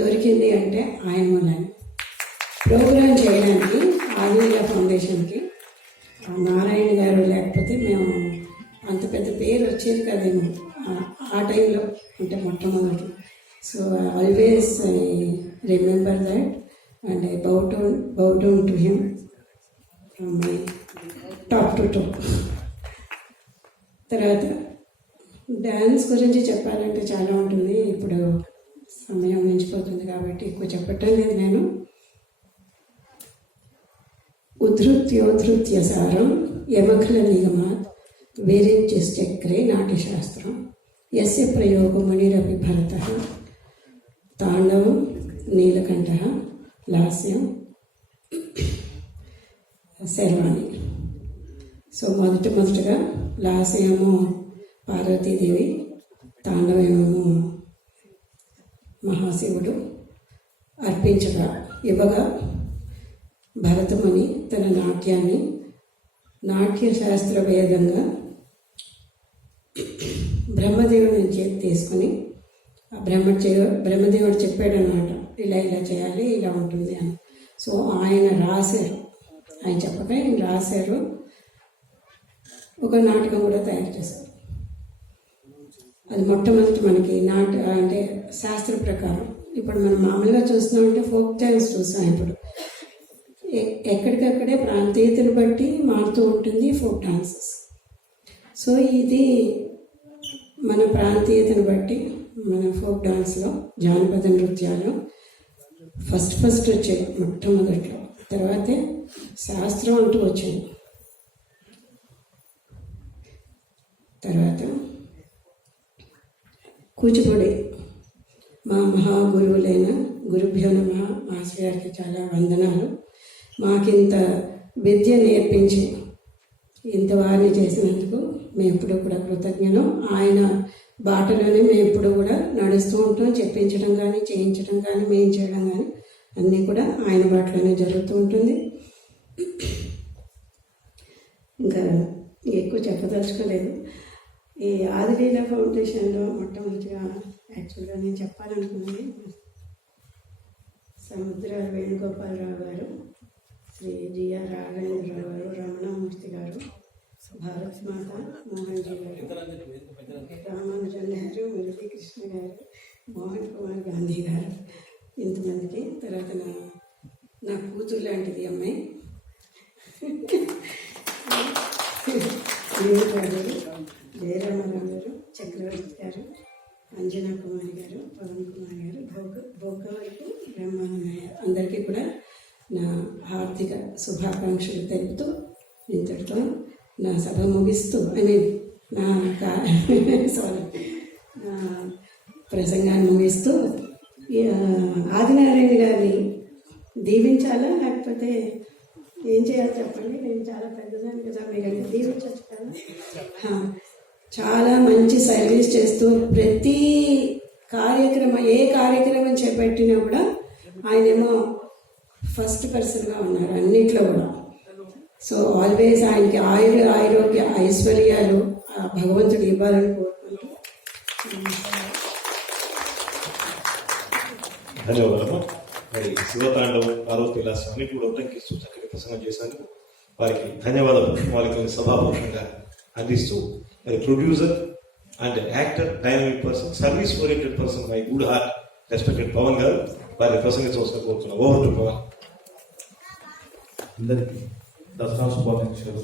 దొరికింది అంటే ఆయన మూలాన్ని ప్రోగ్రాం చేయడానికి ఆదిలీల ఫౌండేషన్కి నారాయణ గారు లేకపోతే మేము అంత పెద్ద పేరు వచ్చేది కదేమో ఆ టైంలో, అంటే మొట్టమొదటి. So always I remember that and I bow down to him from my top to toe. తర్వాత డ్యాన్స్ గురించి చెప్పాలంటే చాలా ఉంటుంది. ఇప్పుడు సమయం మించిపోతుంది కాబట్టి ఎక్కువ చెప్పటం లేదు. నేను ఉద్ధృత్యోద్ధృత్య సారం యమఖల నిగమాత్ వేరించక్రే నాట్యశాస్త్రం యస్య ప్రయోగం మునిరపి భరత తాండవం నీలకంఠ లాస్యం శర్వాణి. సో మొదటగా లాస్యము పార్వతీదేవి, తాండవేమో మహాశివుడు ఇవ్వగా భరతముని తన నాట్యాన్ని నాట్యశాస్త్ర వేదంగా బ్రహ్మదేవుడి నుంచి తీసుకుని బ్రహ్మదేవుడు చెప్పాడు అన్నమాట, ఇలా చేయాలి, ఇలా ఉంటుంది అని. సో ఆయన రాశారు ఆయన చెప్పగా ఆయన రాశారు. ఒక నాటకం కూడా తయారు చేశారు. అది మొట్టమొదటి మనకి అంటే శాస్త్ర ప్రకారం. ఇప్పుడు మనం మామూలుగా చూస్తున్నామంటే ఫోక్ డాన్స్ చూస్తాం. ఇప్పుడు ఎక్కడికక్కడే ప్రాంతీయతను బట్టి మారుతూ ఉంటుంది ఫోక్ డాన్సెస్. సో ఇది మన ప్రాంతీయతను బట్టి మన ఫోక్ డాన్స్లో జానపద నృత్యాలు ఫస్ట్ వచ్చాయి మొట్టమొదట్లో. తర్వాతే శాస్త్రం అంటూ వచ్చింది. తర్వాత కూచిపూడి మా మహాగురువులైన గురుభ్యో నమః మాస్టర్ గారికి చాలా వందనాలు. మాకింత విద్య నేర్పించి ఇంత వారిని చేసినందుకు మేము ఎప్పుడూ కూడా కృతజ్ఞులం. ఆయన బాటలోనే మేము ఎప్పుడూ కూడా నడుస్తూ ఉంటాం. చెప్పించడం కానీ చేయించడం కానీ మేము చేయడం కానీ అన్నీ కూడా ఆయన బాటలోనే జరుగుతూ ఉంటుంది. ఇంకా ఎక్కువ చెప్పదలుచుకోలేదు. ఈ ఆదిలీల ఫౌండేషన్లో మొట్టమొదటిగా యాక్చువల్గా నేను చెప్పాలనుకున్నది సముద్రాల వేణుగోపాలరావు గారు, శ్రీ జిఆర్ రాఘవేంద్రరావు గారు, రమణమూర్తి గారు, భారత్ మాత మోహన్జీ గారు, రామానుజన్ గారు, మురళీకృష్ణ గారు, మోహన్ కుమార్ గాంధీ గారు, ఇంతమందికి. తర్వాత నా కూతురు లాంటిది అమ్మాయి గారు, జయరామారావు గారు, చక్రవర్తి గారు, అంజనా కుమారి గారు, పవన్ కుమార్ గారు, భోగవైపు బ్రహ్మానంద గారు, అందరికీ కూడా నా హార్దిక శుభాకాంక్షలు తెలుపుతూ ఇంతటితో నా సభ ముగిస్తూ నా ప్రసంగాన్ని ముగిస్తూ ఆదినారాయణ గారిని దీవించాలా లేకపోతే ఏం చేయాలో చెప్పండి. నేను చాలా పెద్దదాన్ని కదా, మీరు దీవించవచ్చు కదా. చాలా మంచి సర్వీస్ చేస్తూ ప్రతి ఏ కార్యక్రమం చేపట్టినా కూడా ఆయనేమో ఫస్ట్ పర్సన్గా ఉన్నారు అన్నిట్లో కూడా. సో ఆల్వేస్ ఆయనకి ఆరోగ్య ఐశ్వర్యాలు భగవంతుడు ఇవ్వాలని కోరుకుంటూ ధన్యవాదాలు. మరి శివతాండవం, పార్వతీ విలాసం అన్ని కూడా ఉటంకిస్తూ చక్కటి ప్రసంగం చేసినందుకు వారికి ధన్యవాదాలు. వారికి సభాపక్షంగా అందిస్తూ మరి producer and actor, dynamic person, service oriented person, my good heart respected Pawan గారు వారిని ప్రసంగించవలసిన కోరుతున్నాం. Over to Pawan. అందరికీ దసరా శుభాకాంక్షలు,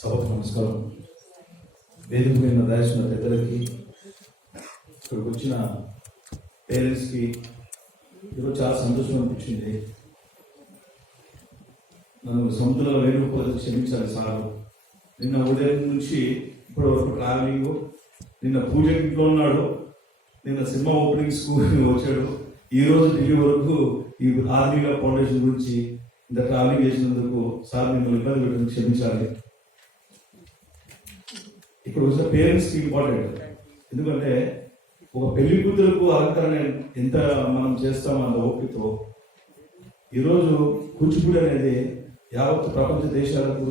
సభకు నమస్కారం. వేదిక మీద రాసిన పెద్దలకి, ఇక్కడికి వచ్చిన పేరెంట్స్కి ఈరోజు చాలా సంతోషం అనిపించింది. నన్ను సముద్రంలో వేణుగోపాల్ క్షమించాలి సార్. నిన్న ఉదయం నుంచి ఇప్పటి వరకు ట్రావెలింగ్, నిన్న పూజ ఇంట్లో ఉన్నాడు, నిన్న సినిమా ఓపెనింగ్ స్కూల్ వచ్చాడు, ఈరోజు ఢిల్లీ వరకు ఈ ఆర్మీగా ఫౌండేషన్ గురించి ఇంత ట్రావెలింగ్ చేసినందుకు సార్ మిమ్మల్ని ఇబ్బంది పెట్టినందుకు క్షమించాలి. ఇక్కడ వచ్చిన పేరెంట్స్కి ఇంపార్టెంట్. ఎందుకంటే ఒక పెళ్లి కూతురుకు అలంకరణ ఎంత మనం చేస్తామో అంత ఓపికతో ఈరోజు కూచిపూడి అనేది యావత్ ప్రపంచ దేశాలకు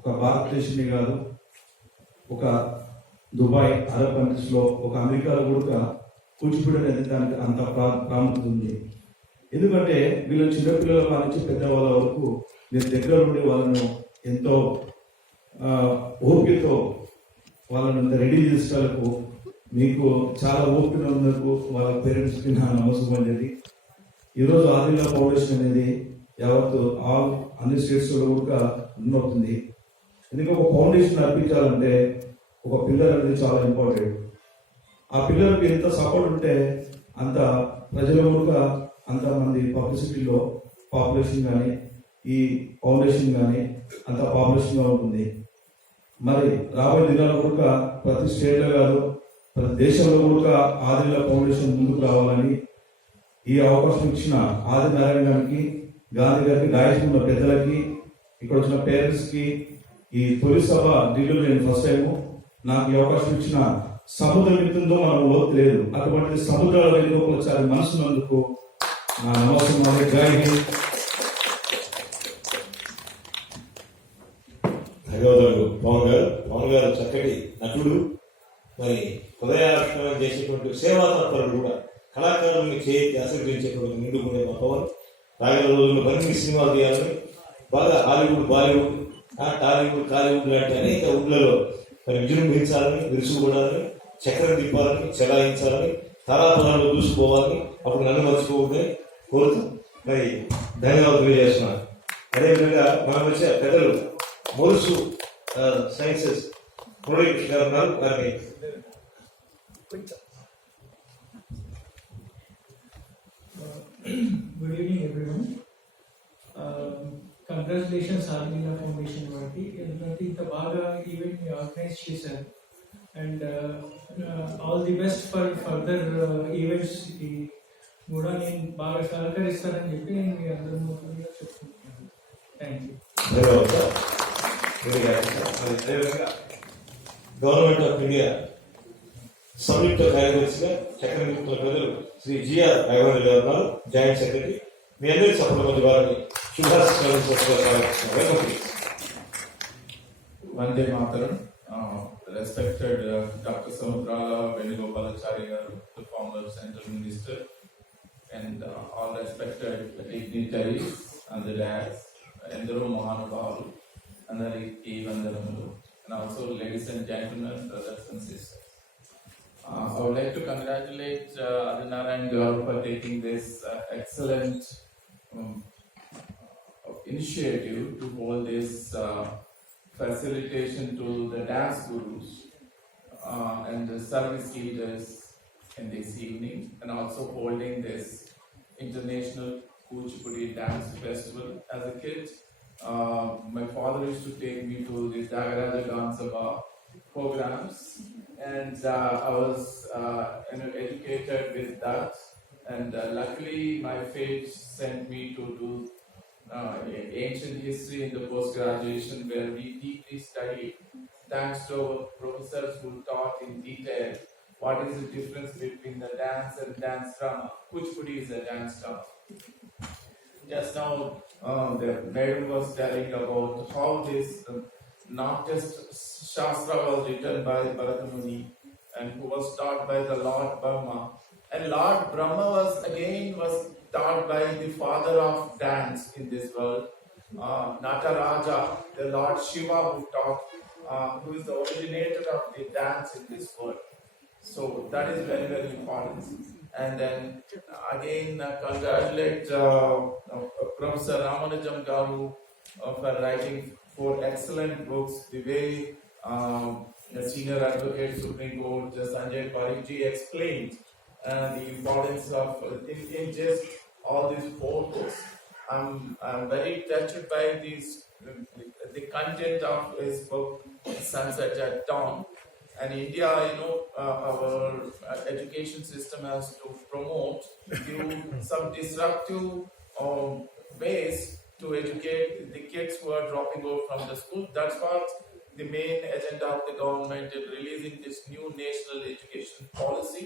ఒక భారతదేశమే కాదు, ఒక దుబాయ్, అరబ్ కంట్రీస్ లో, ఒక అమెరికాలో కూడా కూచిపూడి అనేది దానికి అంత ప్రాముఖ్యత ఉంది. ఎందుకంటే వీళ్ళ చిన్నపిల్లల నుంచి పెద్దవాళ్ళ వరకు మీరు దగ్గర ఉండి వాళ్ళను ఎంతో ఓపికతో వాళ్ళని రెడీ చేసేందుకు మీకు చాలా ఓపిక ఉన్నందుకు వాళ్ళ పేరెంట్స్కి నా నమస్కారం అనేది. ఈరోజు ఆదిలా ఫౌండేషన్ అనేది యావత్ అన్ని స్టేట్స్ లో కూడా రన్ అవుతుంది. ఎందుకంటే ఒక ఫౌండేషన్ నడిపించాలంటే ఒక పిల్లర్ అనేది చాలా ఇంపార్టెంట్. ఆ పిల్లర్కి ఎంత సపోర్ట్ ఉంటే అంత ప్రజల కూడా అంతమంది పబ్లిసిటీలో పాపులేషన్ కానీ ఈ ఫౌండేషన్ కానీ అంత పాపులేషన్గా ఉంటుంది. మరి రాబోయే దినాల్లో కూడా ప్రతి స్టేట్లో కాదు ప్రతి దేశంలో కూడా ఆదిలా ఫౌండేషన్ ముందుకు రావాలని ఈ అవకాశం ఇచ్చిన ఆదినారాయణ గారికి, గాంధీ గారికి, డయాస్ ఉన్న పెద్దలకి, ఇక్కడ వచ్చిన పేరెంట్స్ కి, ఈ తొలి సభ ఢిల్లీలో నేను ఫస్ట్ టైం నాకు ఈ అవకాశం ఇచ్చిన సముద్ర మిత్రులతో మనం లోతు లేదు, అటువంటి సముద్రాల వెలుగులోకి వచ్చారు మనసున్నందుకు నా నమస్కారం. జై హింద్. ధన్యవాదాలు పవన్ గారు చక్కటి నటుడు, మరి హృదయార్పణ చేసేటువంటి సేవా తత్పరుడు కూడా, కళాకారుల్ని చేతి ఆశీర్వదించేటువంటి ముందుకుండే మా పవన్. రాగల రోజుల్లో మరిన్ని సినిమాలు తీయాలని, బాగా హాలీవుడ్, బాలీవుడ్, టాలీవుడ్, కాలీవుడ్ లాంటి అనేక వుడ్లలో మరి విజృంభించాలని, విరుచుకుపడాలని, చక్రం తిప్పాలని, చెలాయించాలని, తరాతరాలు చూసుకోవాలని, అప్పుడు నన్ను మర్చిపోవద్దని కోరుతూ మరి ధన్యవాదాలు తెలియజేస్తున్నాను. అదేవిధంగా మనం వచ్చే పెద్దలు మోరుసు సైన్సెస్ మురళీకృష్ణ గారు ఉన్నారు. వారిని Good evening, everyone. Congratulations, Admira Foundation వారికి ఎందుకంటే ఇంత బాగా ఈవెంట్ ని ఆర్గనైజ్ చేశారు. And all the best for further events కూడా నేను బాగా సహకరిస్తానని చెప్పి నేను మీ అందరూ చెప్తున్నాను. Thank you. Government of India సంయుక్త కార్యదర్శిగా చక్రవర్తి ప్రజలు శ్రీ జిఆర్ రాఘవేంద్ర గారు ఉన్నారు, జాయింట్ సెక్రటరీ. మీ అందరి సఫలమైన వారిని శుభాశిస్సులు. Vande Mataram. Respected Dr. Samudrala Venugopalachari garu, the former Central Minister, and all respected dignitaries and the dads, Endaro Mahanubhavu, Andariki Vandanamudu, and also ladies and gentlemen, brothers and sisters. I would like to congratulate Adinarayan Garu for taking this excellent initiative to hold this facilitation to the dance gurus and the service leaders in this evening, and also holding this International Kuchipudi Dance Festival. As a kid, my father used to take me to the Dagaraja Gansabha programs, and I was educated with that, and luckily my fate sent me to do ancient history in the post-graduation, where we deeply studied, thanks to our professors who taught in detail what is the difference between the dance and dance drama. Kuchipudi is a dance drama. Just now, the madam was telling about how this, not just Shastra was written by Bharata Muni, and who was taught by the Lord Brahma, and Lord Brahma was taught by the father of dance in this world, Nataraja, the Lord Shiva who is the originator of the dance in this world. So that is very, very important. And then again, congratulate Professor Ramanujam Garu for writing 4 excellent books. The way the Senior Advocate Supreme Court, Justice Sanjay Parikji explained the importance of in just all these 4 books. I'm very touched by the content of his book Sunset at Dawn. And India, our education system has to promote some disruptive ways to educate the kids who are dropping out from the school. That's what the main agenda of the government is, releasing this new national education policy,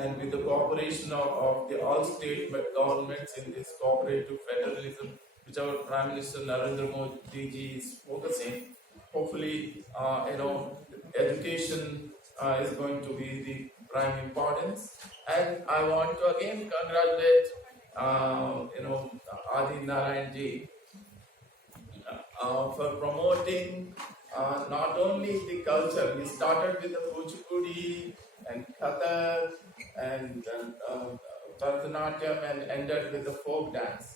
and with the cooperation of the all state governments in this cooperative federalism, which our Prime Minister Narendra Modi ji is focusing. Hopefully, education is going to be the prime importance. And I want to again congratulate Adi Narayan ji for promoting not only the culture. He started with the Kuchipudi and Kathak and Bharatanatyam and ended with the folk dance.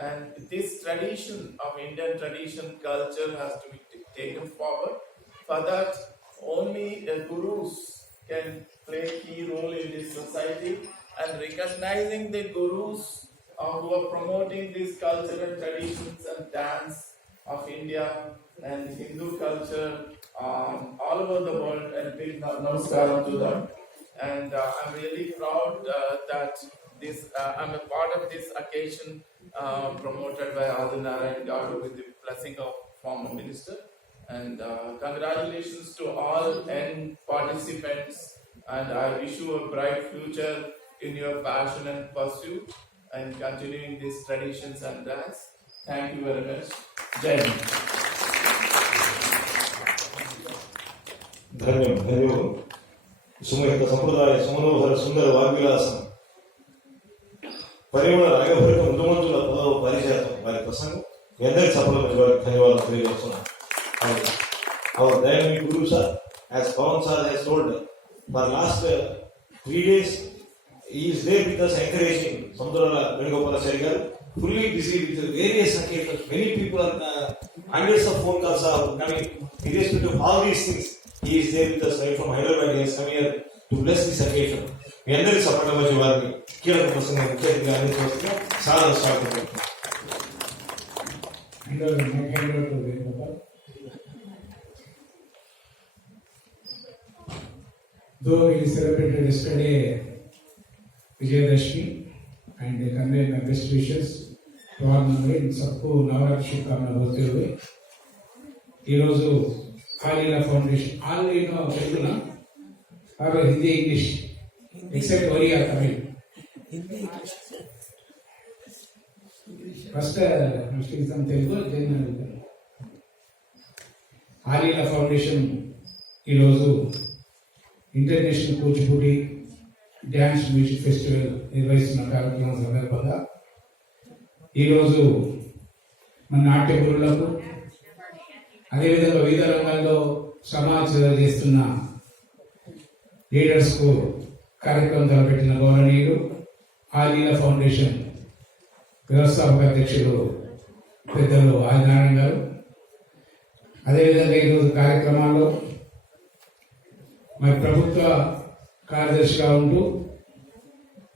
And this tradition of Indian tradition culture has to be taken forward. For that, only gurus can play a key role in this society, and recognizing the gurus who are promoting these cultural traditions and dance of India and Hindu culture all over the world, and big namaskaram to them. And I'm really proud that I'm a part of this occasion promoted by Adi Narayan Garu with the blessing of former minister. And congratulations to all N participants, and I wish you a bright future in your passion and pursuit and continuing these traditions and dance. Thank you very much. Jai Hind. ధన్యవాదాలు. సుమహిత సంప్రదాయ సుమనోహర సుందర వాగ్విలాసం పరిమళ రాగభరిత మృదుమంతుల పదవ పరిచాతం వారి ప్రసంగం మీ అందరికి సఫలమైన వారికి ధన్యవాదాలు తెలియజేస్తున్నాను. Our dynamic Guru sir, as Pawan sir has told, for last 3 days, he is there with us encouraging Samudra Venugopala Sarigar, fully busy with various occasions. Many people are, hundreds of phone calls are coming. Irrespective of all these things, he is there with us right from Hyderabad. He has come here to bless this occasion. మీ అందరి సఫలమైన వారిని కీలక ప్రసంగం ముఖ్య అతిథిగా అందించవలసిందిగా సాదర స్వాగతం. Though we celebrated yesterday Vijayadashmi and convey my best wishes to all memory, सबको नवरात्र शुभकामनाएं बोलते हुए ఈ రోజు ఆలీలా ఫౌండేషన్ ఆలీలా తెలుగునా और Hindi English except Oriya Tamil first Muslim Telugu general ఆలీలా ఫౌండేషన్ ఈ రోజు international Kuchipudi dance music festival నిర్వహిస్తున్న కార్యక్రమం సందర్భంగా ఈరోజు మన నాట్య గురువులకు అదేవిధంగా వివిధ రంగాల్లో సమాజ సేవ చేస్తున్న లీడర్స్ కు కార్యక్రమం తలపెట్టిన గౌరవనీయులు ఆలీలా ఫౌండేషన్ వ్యవస్థాపక అధ్యక్షులు పెద్దలు ఆదినారాయణ గారు, అదేవిధంగా ఈరోజు కార్యక్రమాల్లో మరి ప్రభుత్వ కార్యదర్శిగా ఉంటూ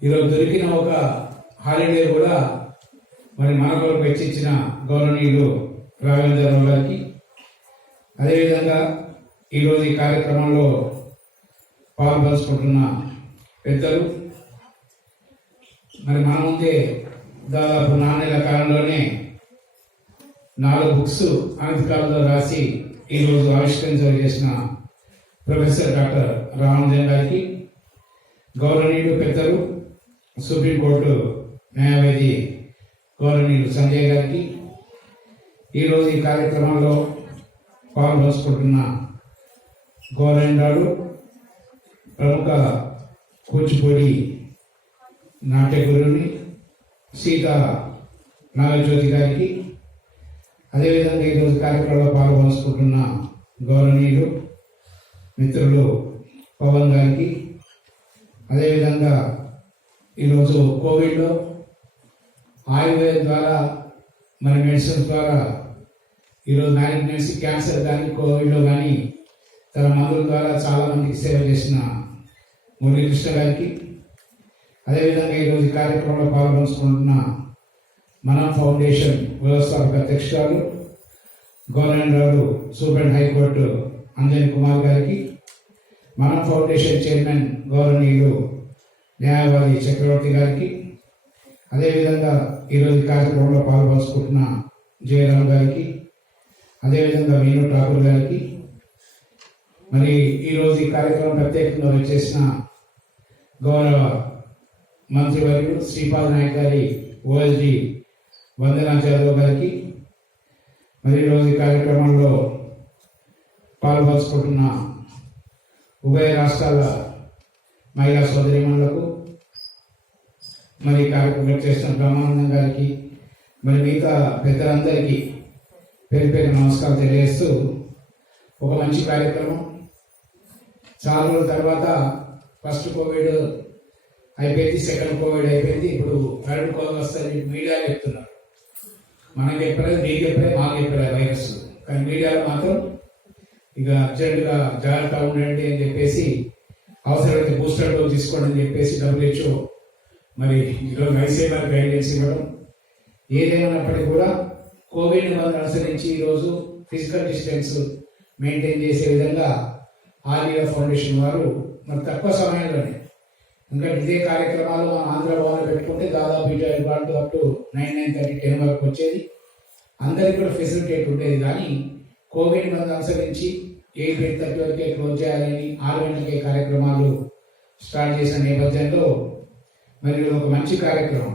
ఈరోజు దొరికిన ఒక హాలిడే కూడా మరి మన కొరకు వెచ్చించిన గౌరవనీయులు రాఘవేంద్రరావు గారికి, అదేవిధంగా ఈరోజు ఈ కార్యక్రమంలో పాల్పంచుకుంటున్న పెద్దలు, మరి మన ముందే దాదాపు 4 నెలల కాలంలోనే 4 బుక్స్ అనతికాలంలో రాసి ఈరోజు ఆవిష్కరించేసిన ప్రొఫెసర్ డాక్టర్ రామానుజన్ గారికి, గౌరవనీయులు పెద్దలు సుప్రీంకోర్టు న్యాయవాది గౌరవనీయులు సంజయ్ గారికి, ఈరోజు ఈ కార్యక్రమంలో పాల్పంచుకుంటున్న గౌరవనీయులు ప్రముఖ కూచిపూడి నాట్య గురువుని సీతా నాగజ్యోతి గారికి, అదేవిధంగా ఈరోజు కార్యక్రమంలో పాల్పంచుకుంటున్న గౌరవనీయులు మిత్రులు పవన్ గారికి, అదేవిధంగా ఈరోజు కోవిడ్లో ఆయుర్వేదం ద్వారా మన మెడిసిన్ ద్వారా ఈరోజు మ్యాలిగ్నెన్సీ క్యాన్సర్ కానీ కోవిడ్లో కానీ తన మందుల ద్వారా చాలా మందికి సేవ చేసిన మురళీకృష్ణ గారికి, అదేవిధంగా ఈరోజు కార్యక్రమంలో పాల్పంచుకుంటున్న మనం ఫౌండేషన్ వ్యవస్థాపక అధ్యక్షురాలు గవర్నర్ సూపరింటెండెంట్ హైకోర్టు అంజన్ కుమార్ గారికి, మనం ఫౌండేషన్ చైర్మన్ గౌరవనీయులు న్యాయవాది చక్రవర్తి గారికి, అదేవిధంగా ఈరోజు కార్యక్రమంలో పాల్పంచుకుంటున్న జయరామ్ గారికి, అదేవిధంగా మీను ఠాకూర్ గారికి, మరి ఈరోజు ఈ కార్యక్రమం ప్రత్యేకంగా వచ్చేసిన గౌరవ మంత్రివర్యులు శ్రీపాద్ నాయక్ గారి ఓఎస్డి వందనా జాదవ్ గారికి, మరి ఈరోజు ఈ కార్యక్రమంలో పాల్పంచుకుంటున్న ఉభయ రాష్ట్రాల మహిళా సోదరిమణులకు, మరి కార్యక్రమం చేస్తున్న బ్రహ్మానందం గారికి, మరి మిగతా పెద్దలందరికీ పేరు పేరు నమస్కారం తెలియజేస్తూ, ఒక మంచి కార్యక్రమం. చాలా రోజుల తర్వాత ఫస్ట్ కోవిడ్ అయిపోయింది, సెకండ్ కోవిడ్ అయిపోయింది, ఇప్పుడు థర్డ్ కోవిడ్ వస్తుంది మీడియా చెప్తున్నారు. మనకి చెప్పలేదు, మీకు చెప్పలేదు, మాకు చెప్పలేదు వైరస్, కానీ మీడియాలో మాత్రం ఇక అర్జెంటుగా జాగ్రత్త ఉండండి అని చెప్పేసి, అవసరమైతే బూస్టర్ డోస్ తీసుకోండి అని చెప్పేసి WHO మరి ఈరోజు ఐసీఎంఆర్ గైడ్లైన్స్ ఇవ్వడం. ఏదేమైనప్పటికీ కూడా కోవిడ్ నిబంధనలు అనుసరించి ఈరోజు ఫిజికల్ డిస్టెన్స్ మెయింటైన్ చేసే విధంగా ఆలీలా ఫౌండేషన్ వారు మరి తక్కువ సమయంలోనే, ఇంకా ఇదే కార్యక్రమాలు మనం ఆంధ్ర భవన్లో పెట్టుకుంటే దాదాపు ఇటు అప్ టు 9:30 10 వరకు వచ్చేది, అందరికి కూడా ఫెసిలిటేట్ ఉండేది. కానీ కోవిడ్ నిబంధనలు అనుసరించి 8:30 వరకే క్లోజ్ చేయాలని 6 గంటలకే కార్యక్రమాలు స్టార్ట్ చేసిన నేపథ్యంలో మరి ఒక మంచి కార్యక్రమం.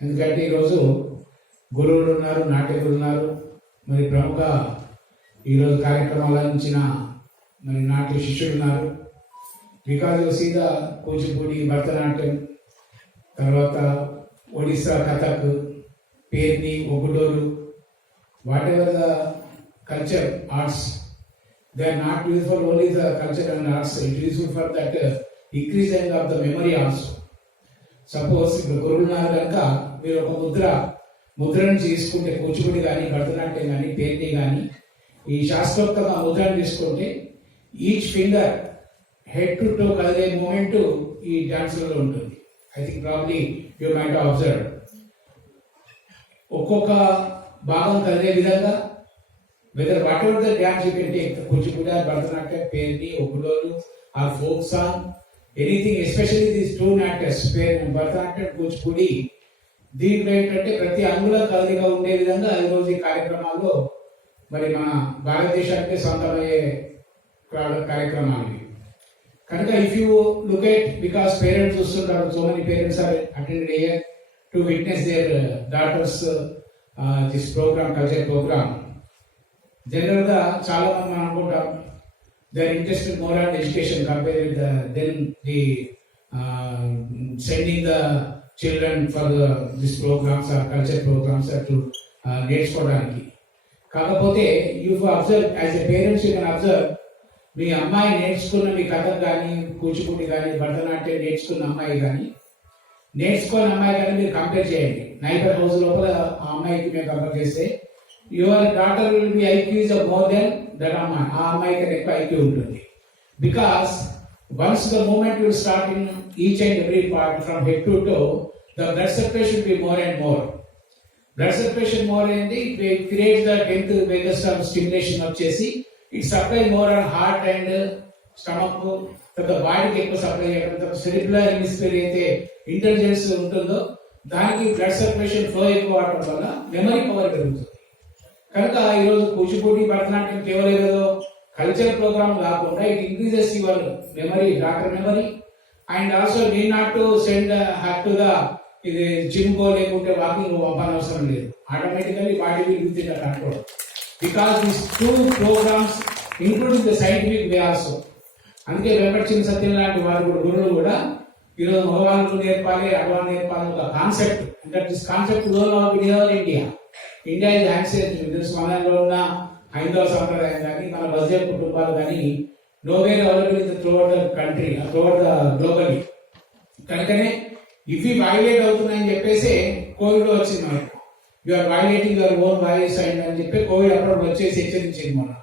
ఎందుకంటే ఈరోజు గురువులు ఉన్నారు, నాట్య గురువులు ఉన్నారు, మరి ప్రముఖ ఈరోజు కార్యక్రమాలు అందించిన మరి నాట్య శిష్యులు ఉన్నారు. బికాజ్ సీదా కూచిపూడి, భరతనాట్యం, తర్వాత Odissi Kathak, Perini, Oggudolu, whatever the culture, arts, they are not useful only the culture and arts, it is useful for that increasing of the memory also. Suppose ఇప్పుడు గురువున్నారు కనుక మీరు ఒక ముద్రను తీసుకుంటే కూచిపూడి కానీ భరతనాట్యం కానీ పేర్ని కానీ ఈ శాస్త్రోక్తంగా ముద్రను తీసుకుంటే each finger head to toe కదిలే మూమెంట్ ఈ డాన్స్లలో ఉంటుంది. I think probably you might observe. ఒక్కొక్క భాగం కదిలే విధంగా whether what ever the dance you can take, Kuchipudi, Bharatanatyam, Perini, Oggudolu or folk song, anything, especially these two నాట్యస్ భరతనాట్యం, కూచిపూడి, దీంట్లో ఏంటంటే ప్రతి అంగుళం కదలిక ఉండే విధంగా ఈరోజు ఈ కార్యక్రమాల్లో మరి మన భారతదేశానికి సొంతమయ్యే కార్యక్రమాలు కనుక if you look at, because parents చూస్తుంటారు, so many parents are attended here to witness their daughters this programme, culture programme. General గా చాలా మంది మనం అనుకుంటాం they are interested more on education compared with then the sending the children for these programs or culture programs or to నేర్చుకోవడానికి. కాకపోతే you observe as a parents you can observe, మీ అమ్మాయి నేర్చుకున్న మీ కథ కానీ కూచిపూడి కానీ భరతనాట్యం నేర్చుకున్న అమ్మాయి కానీ నేర్చుకున్న అమ్మాయి కానీ మీరు కంపేర్ చేయండి. నైబర్ హౌస్ లోపల ఆ అమ్మాయికి మేము కంపేర్ చేస్తే your daughter will be IQ is more than that అమ్మాయి, ఆ అమ్మాయి కన్నా ఎక్కువ ఐక్యూ ఉంటుంది. Because once the movement will start in each and every part from head to toe, the blood circulation be more and more. Blood circulation more అయింది, it creates the 10th vagus stimulation వచ్చేసి it supply more on heart and stomach, తర్వాత బాడీకి ఎక్కువ సప్లై చేయడం, తర్వాత cerebral hemisphere అయితే ఇంటెలిజెన్స్ ఉంటుందో దానికి బ్లడ్ సర్క్యులేషన్ ఫ్లో ఎక్కువ అవడం వల్ల మెమరీ పవర్ పెరుగుతుంది. కనుక ఈరోజు కూచిపూడి భరతనాట్యం కేవలం ఏదో కల్చర్ ప్రోగ్రామ్ కాకుండా it increases your memory, doctor memory, and also need not to send have to the ఇది జిమ్ కో లేకుంటే వాకింగ్ పంపనవసరం లేదు, automatically body will with in the control. Because these two programmes including the scientific way also. అందుకే వెంకట సత్యం లాంటి వారు కూడా గురువులు కూడా ఈరోజు మగవాళ్ళకు నేర్పాలి, ఆడవాళ్ళు నేర్పాలి ఒక కాన్సెప్ట్. అంటే దిస్ కాన్సెప్ట్ ఇండియా ఇండియా ఇది యాక్సెప్ట్. మనలో ఉన్న హైందవ సంప్రదాయం కానీ మన వజ్ర కుటుంబాలు కానీ nowhere available in throughout the country, throughout the globally. కనుకనే ఇవి వైలేట్ అవుతున్నాయని చెప్పేసి కోవిడ్ వచ్చింది మనకు. You are violating your own voice and అని చెప్పి కోవిడ్ అప్పుడు వచ్చేసి హెచ్చరించింది మన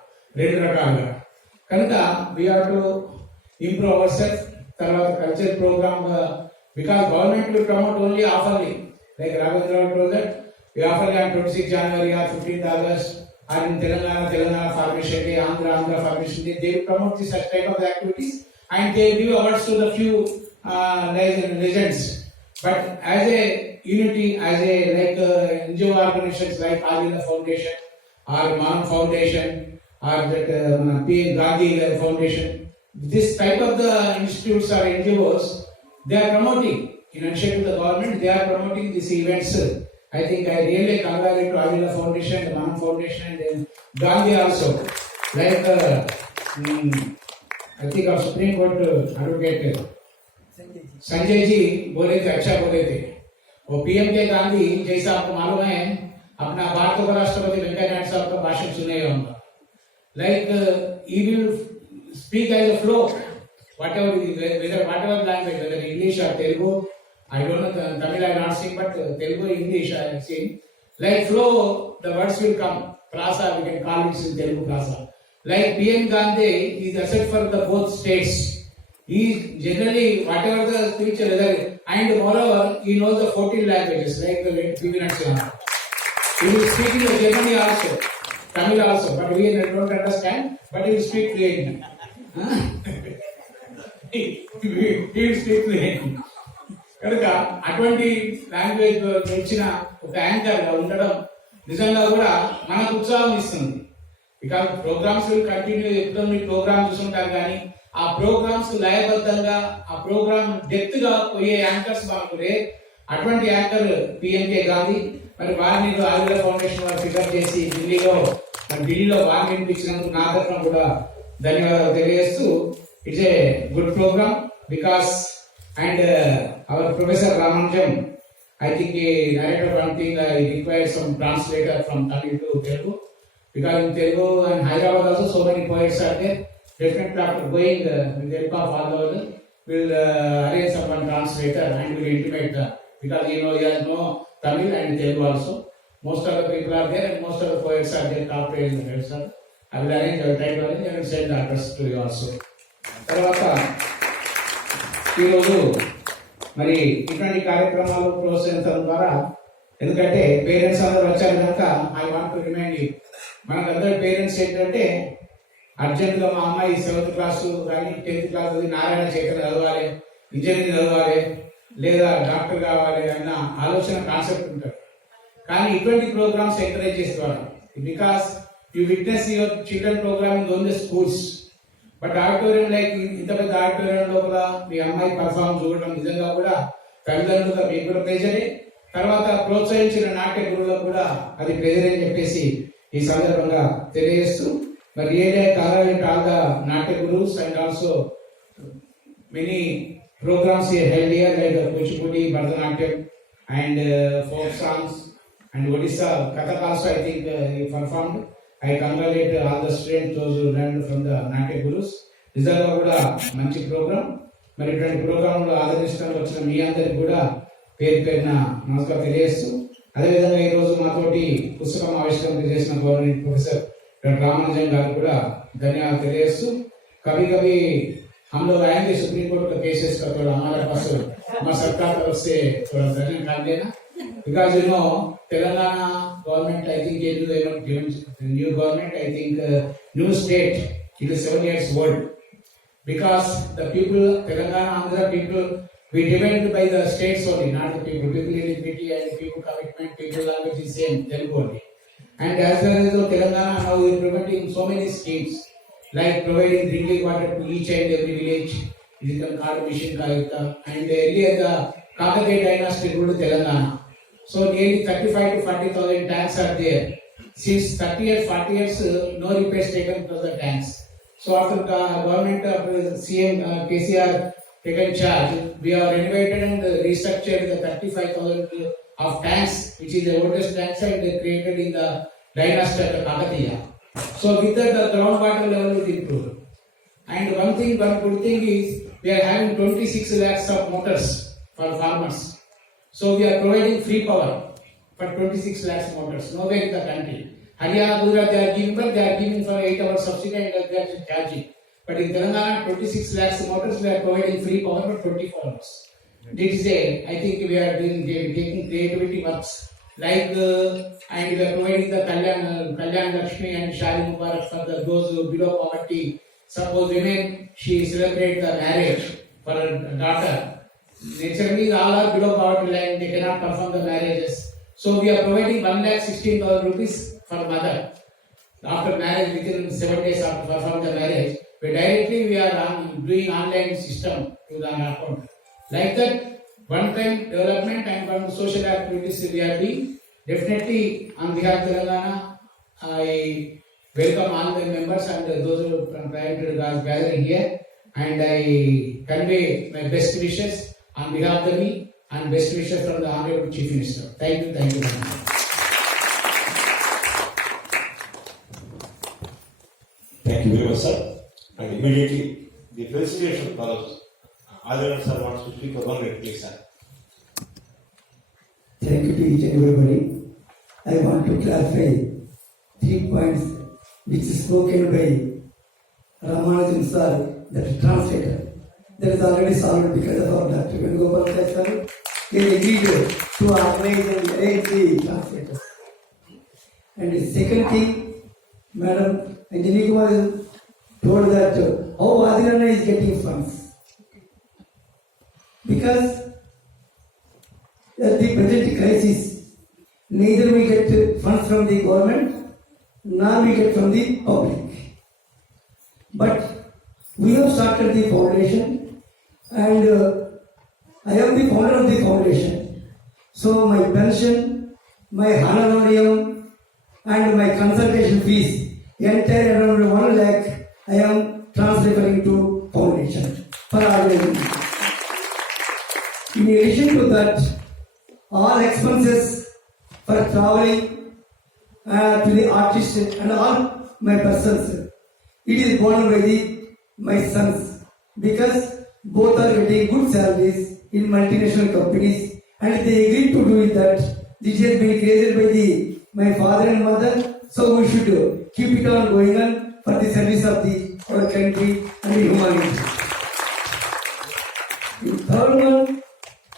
2 రకాలుగా. కనుక we have to improve our self. తర్వాత culture programme, because government will promote only ఆఫర్లీ, like Raghavendra told that we offer on 26th January or 15th August or in Telangana Formation Day, Andhra Formation Day, they will promote this such type of activities and they give awards to the few legends. But as a unity, as a like NGO organizations like Adila Foundation or Manam Foundation or that PM Gandhi Foundation, this type of the institutes or NGOs, they are promoting, in addition to the government, they are promoting these events. I think I really congratulate to Adila Foundation, the Manam Foundation, and then Gandhi also. Like I think our Supreme Court Advocate Sanjay ji बोले थे, अच्छा बोले थे. वो पीएम के गांधी जैसा आपको मालूम है, अपना भारत का राष्ट्रपति वेंकैया नायडू साहब का भाषण सुने होंगे. Like he will speak as a flow, whatever language, whether English or Telugu. I don't know Tamil I not sing, but Telugu, English I have seen. Like flow, the words will come. Prasa, we can call it in Telugu Prasa. Like PM Gandhi is asset for the both states. He generally, whatever the speech, and moreover, he knows the 14 languages, like the minutes. He will speak in the Germany also, Tamil also, but we don't understand, but he will speak fluently. He will speak fluently. కనుక అటువంటి లాంగ్వేజ్ వచ్చిన ఒక యాంకర్ గా ఉండడం నిజంగా కూడా మనకు ఉత్సాహం ఇస్తుంది. ఇక ప్రోగ్రామ్స్ విల్ కంటిన్యూ, ఎప్పుడో మీరు ప్రోగ్రామ్ చూస్తుంటారు కానీ ఆ ప్రోగ్రామ్స్ లయబద్ధంగా ఆ ప్రోగ్రామ్ డెప్త్ గా పోయే యాంకర్స్ మనకు రేర్. అటువంటి యాంకర్ పిఎంకే గాంధీ. మరి వారిని ఆదిల ఫౌండేషన్ వారు ఫిగర్ చేసి ఢిల్లీలో వారిని వినిపించినందుకు నా తరఫున కూడా ధన్యవాదాలు తెలియజేస్తూ, it's a good programme because and our Professor Ramanujam, I think he narrated one thing, he required some translator from Tamil to Telugu. because in Telugu and Hyderabad also so many poets are there. Definitely after going with the help of Father, we'll arrange someone translator and will intimate the, because he has no Tamil and Telugu also. Most of the people are there and most of the poets are there, top players in the sir. I will arrange, I will try to arrange and send the address to you also. తర్వాత ఈరోజు మరి ఇటువంటి కార్యక్రమాలు ప్రోత్సహించడం ద్వారా, ఎందుకంటే పేరెంట్స్ అందరూ వచ్చారు కనుక I want to remind you, మనకందరి పేరెంట్స్ ఏంటంటే అర్జెంటుగా మా అమ్మాయి 7th క్లాసు కానీ 10th క్లాస్ నారాయణ చైతన్య చదవాలి, ఇంజనీరింగ్ చదవాలి, లేదా డాక్టర్ కావాలి అన్న ఆలోచన కాన్సెప్ట్ ఉంటుంది. కానీ ఇటువంటి ప్రోగ్రామ్స్ ఎంకరేజ్ చేసేవారు, because you witness your children programming own the schools. But auditorium like ఇంత పెద్ద ఆడిటోరియం లోపల మీ అమ్మాయి పర్ఫార్మ్ చూడడం నిజంగా కూడా తల్లిదండ్రులుగా మీకు కూడా ప్రెజరే, తర్వాత ప్రోత్సహించిన నాట్య గురువులకు కూడా అది ప్రెజర్ అని చెప్పేసి ఈ సందర్భంగా తెలియజేస్తూ, మరి రియల్లీ కాంగ్రాచులేట్ ఆల్ ద నాట్య గురువుస్ and also many programs here held here like Kuchipudi, Bharatanatyam and folk songs and Odisha, Kathak also I think he performed. I congratulate all the students, those who learned from the Natya Gurus. నిజంగా కూడా మంచి ప్రోగ్రామ్. మరి ఇటువంటి ప్రోగ్రాంలో ఆదరిస్తాను వచ్చిన మీ అందరికి కూడా పేరు పేరున నమస్కారం తెలియజేస్తూ, అదేవిధంగా ఈరోజు మాతోటి పుస్తకం ఆవిష్కరణ చేసిన గవర్నమెంట్ ప్రొఫెసర్ డాక్టర్ రామానుజన్ గారు కూడా ధన్యవాదాలు తెలియజేస్తూ, कभी कभी हम लोग आएंगे सुप्रीम कोर्ट का केसेस का थोड़ा हमारे पास हमारे सरकार तरफ से थोड़ा दर्जन कर देना, बिकॉज Telangana government I think new government I think new state it is 7 years old, because the people Telangana Andhra people we depend by the states only, not the people eligibility and people commitment, people language is same Telugu only. And as a result Telangana now is implementing so many schemes like providing drinking water to each and every village. It is called Mission Kayuta, and earlier the Kakatiya dynasty ruled Telangana. So nearly 35 to 40,000 tanks are there. Since 30 years, 40 years, no repairs taken to the tanks. So after the government of CM KCR taken charge, we have renovated and restructured the 35,000 of tanks, which is the oldest tanks, and created in the dynasty of the Kakatiya. So with that, the groundwater level is improved. And one good thing is we are having 26 lakhs of motors for farmers. So we are providing free power for 26 lakhs motors. Nowhere in the country. Haryana, Gujarat, they are giving, but they are giving for 8 hours subsidy and they are charging. But in Telangana, 26 lakhs motors, we are providing free power for 24 hours. This is I think we are taking creativity works. Like and we are providing the Kalyan Lakshmi and Shadi Mubarak for those below poverty. Suppose women, she celebrate the marriage for her daughter. Naturally, all are below poverty line, they cannot perform the marriages. So we are providing 1,16,000 rupees for mother. After marriage, within 7 days after perform the marriage, we are doing online system to the account. Like that, one-time development and one social activities we are doing. Definitely, on behalf of Telangana, I welcome all the members and those who are trying to gather here, and I convey my best wishes on behalf of me and best wishes from the Honorable Chief Minister. Thank you very much. Thank you very much, sir. And immediately the felicitation follows. Adrian sir wants to speak for 1 minute, please, sir. Thank you to each and everybody. I want to clarify 3 points which is spoken by Ramanujan sir, that translator. That is already solved because of our Dr. Venugopal sir. He agreed to organize and arrange the translators. And the second thing, Madam Anjani Kumar told that how Adirana is getting funds. Because at the present crisis, neither we get funds from the government, nor we get from the public. But we have started the foundation, and I am the founder of the foundation. So my pension, my honorarium, and my consultation fees, entire around 1 lakh, I am transferring to foundation for organization. In addition to that, all expenses for traveling to the artists and all my persons. It is borne by my sons because both are getting good salaries in multinational companies and they agreed to do it that this has been created by my father and mother, so we should keep it on going on for the service of our country and humanity. The third one,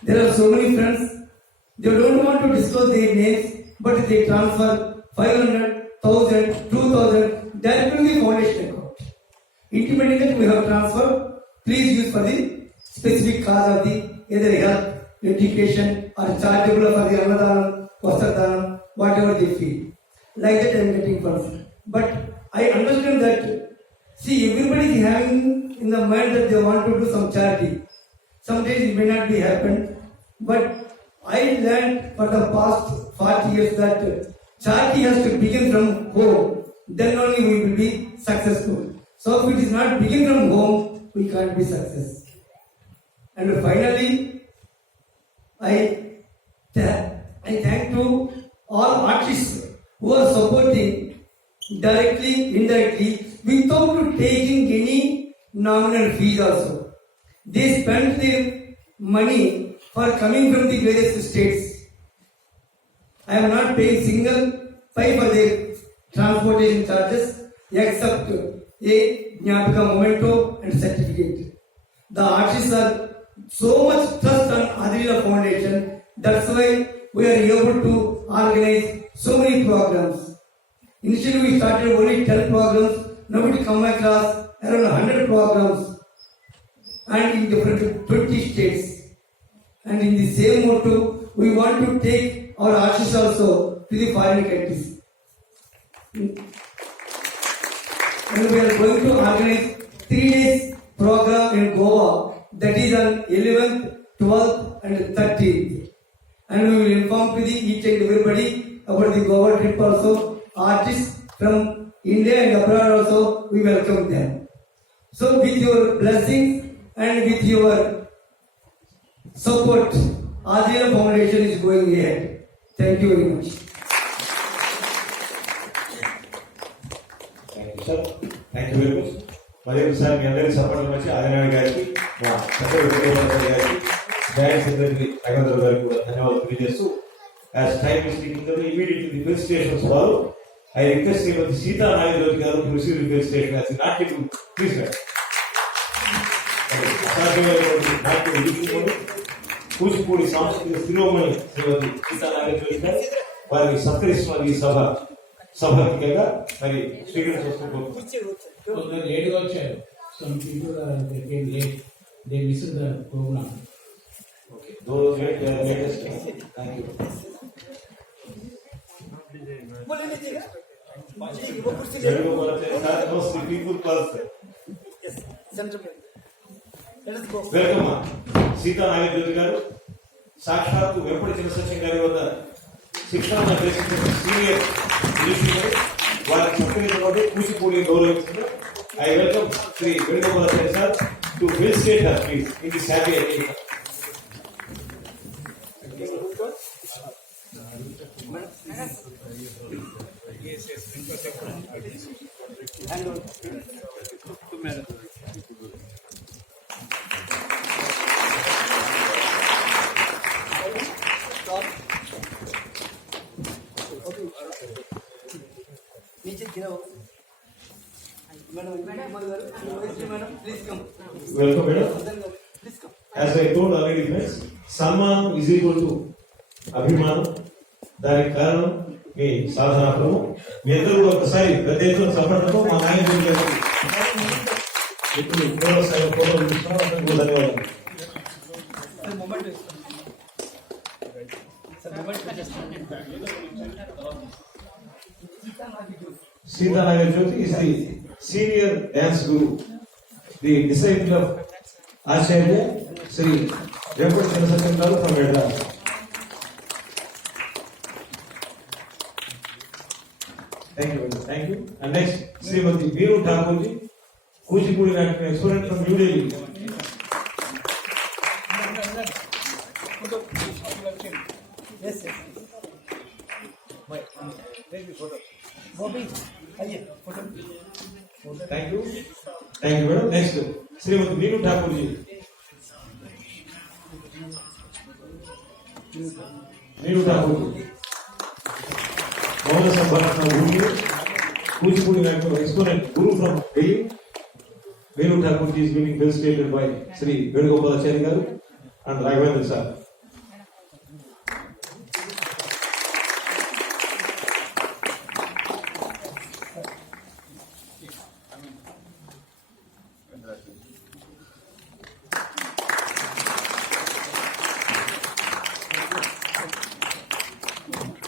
there are so many friends, they don't want to disclose their names, but they transfer 500, 1000, 2000 directly to the foundation account. Intimating that we have transferred, please use for the specific cause of the either health, education or charitable for the Annadanam, Vasadhanam, whatever they feel. Like that I am getting funds. But I understand that, see, everybody is having in the mind that they want to do some charity. Some days it may not be happened, but I learned for the past 40 years that charity has to begin from home. Then only we will be successful. So if it is not begin from home, we can't be successful. And finally, I thank to all artists who are supporting directly, indirectly, without taking any nominal fees also. They spend their money for coming from the various states. I am not paying single pay for their transportation charges except a Jnapika memento and certificate. The artists are so much trust on Adilila Foundation. That's why we are able to organize so many programs. Initially we started only 10 programs. Now we come across around 100 programs and in different 20 states. And in the same motto, we want to take our artists also to the foreign countries. And we are going to organize 3 days program in Goa, that is on 11th, 12th and 13th. And we will inform to each and everybody about the Goa trip also. Artists from India and abroad also, we welcome them. So with your blessings and with your support, Adilila Foundation is going ahead. Thank you very much. Thank you very much. మరొకసారి మీ అందరికీ సపోర్ట్ వచ్చి ఆదినారాయణ గారికి, మా చక్రవర్తి గారికి, joint secretary Raghunandan Rao గారికి కూడా ధన్యవాదాలు తెలియజేస్తూ, as time is taking immediately the felicitations for I request Shrimati Sita నాగేశ్వరి garu to receive the felicitation as నాట్యం ప్లీజ్ మేడం. అసాధ్యమైనటువంటి నాట్యం ఎదుర్కొంటూ కూచిపూడి సాంస్కృతిక శిరోమణి శ్రీమతి సీతా నాగేశ్వరి గారు వారిని సత్కరిస్తున్న ఈ సభాముఖ్యంగా మరి కొందరు లేట్గా వచ్చారు. Some people came late. They missed the program. Okay. Those latest. Thank you. People person. Welcome Sita నాగేశ్వరి గారు సాక్షాత్తు వెంపటి చిన్నసత్యం గారి వద్ద శిక్షణ సీనియర్ వారికి సత్కరించబడి కూచిపూడి గౌరవిస్తున్నారు. I welcome Shri Venugopal sir to felicitate her please in this happy occasion. Welcome, madam. As I told already, friends, Samman is equal to Abhimanam. దానికి కారణం మీ సాధనాత్మము. మీ అందరూ ఒకసారి పెద్ద ఎత్తున సఫలతతో మా నాయకుడి గారికి ఇప్పుడు ధన్యవాదాలు. Sita Nagarjyoti is the senior dance guru, the disciple of Acharya Sri Venkata Chinnasathyam Garu from Madras. Thank you. Thank you. And next, Srimati Veenu Thakurji, Kuchipudi National exponent from New Delhi. Yes, sir. Thank you. Thank you, madam. Next, Srimati Neenu Thakur ji. Neenu Thakur ji. Mauna Sambharatna Guru, Kuchipudi National exponent, Guru from Delhi. Neenu Thakur ji is being felicitated by Sri Venugopalachari garu and Raghavendra sir.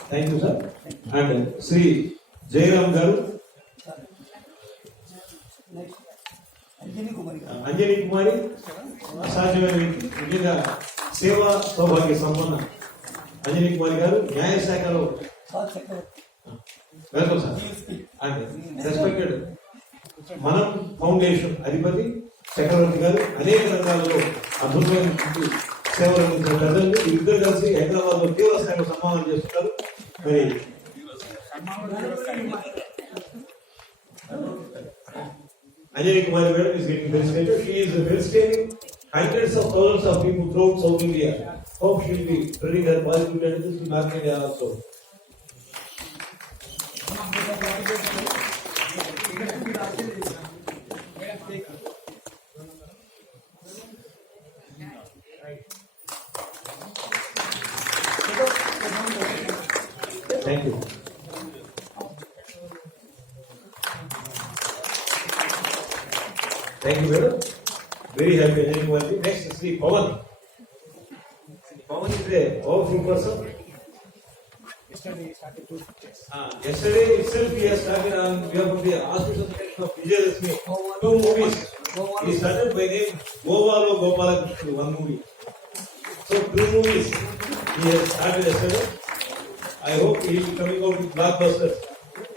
Thank you, sir. And Sri Jairam garu, Anjani Kumari, అసాధ్యమైన వ్యక్తి, నిజంగా సేవా సౌభాగ్య సంపన్న అంజనీ కుమారి గారు న్యాయ శాఖలో welcome sir. And respected మనం ఫౌండేషన్ అధిపతి చక్రవర్తి గారు అనేక రంగాల్లో అద్భుతమైన సేవలు అందించిన ప్రజలు ఇద్దరు కలిసి హైదరాబాద్ లో తీవ్ర స్థాయిలో సన్మానం చేస్తున్నారు. మరి Anjani Kumari madam is getting felicitated. She is felicitating hundreds of thousands of people throughout South India. Hope she will be spreading her positive tendencies to North India also. Thank you. Thank you, madam. Very happy Anjani Kumari. Next, Sri Pawan. Pawan is a powerful person. Yesterday itself he has started on behalf of the auspicious protection of Vijayalakshmi 2 movies. He started by name Govalo Gopalakrishna, 1 movie. So 2 movies he has started yesterday. I hope he will be coming out with blockbusters.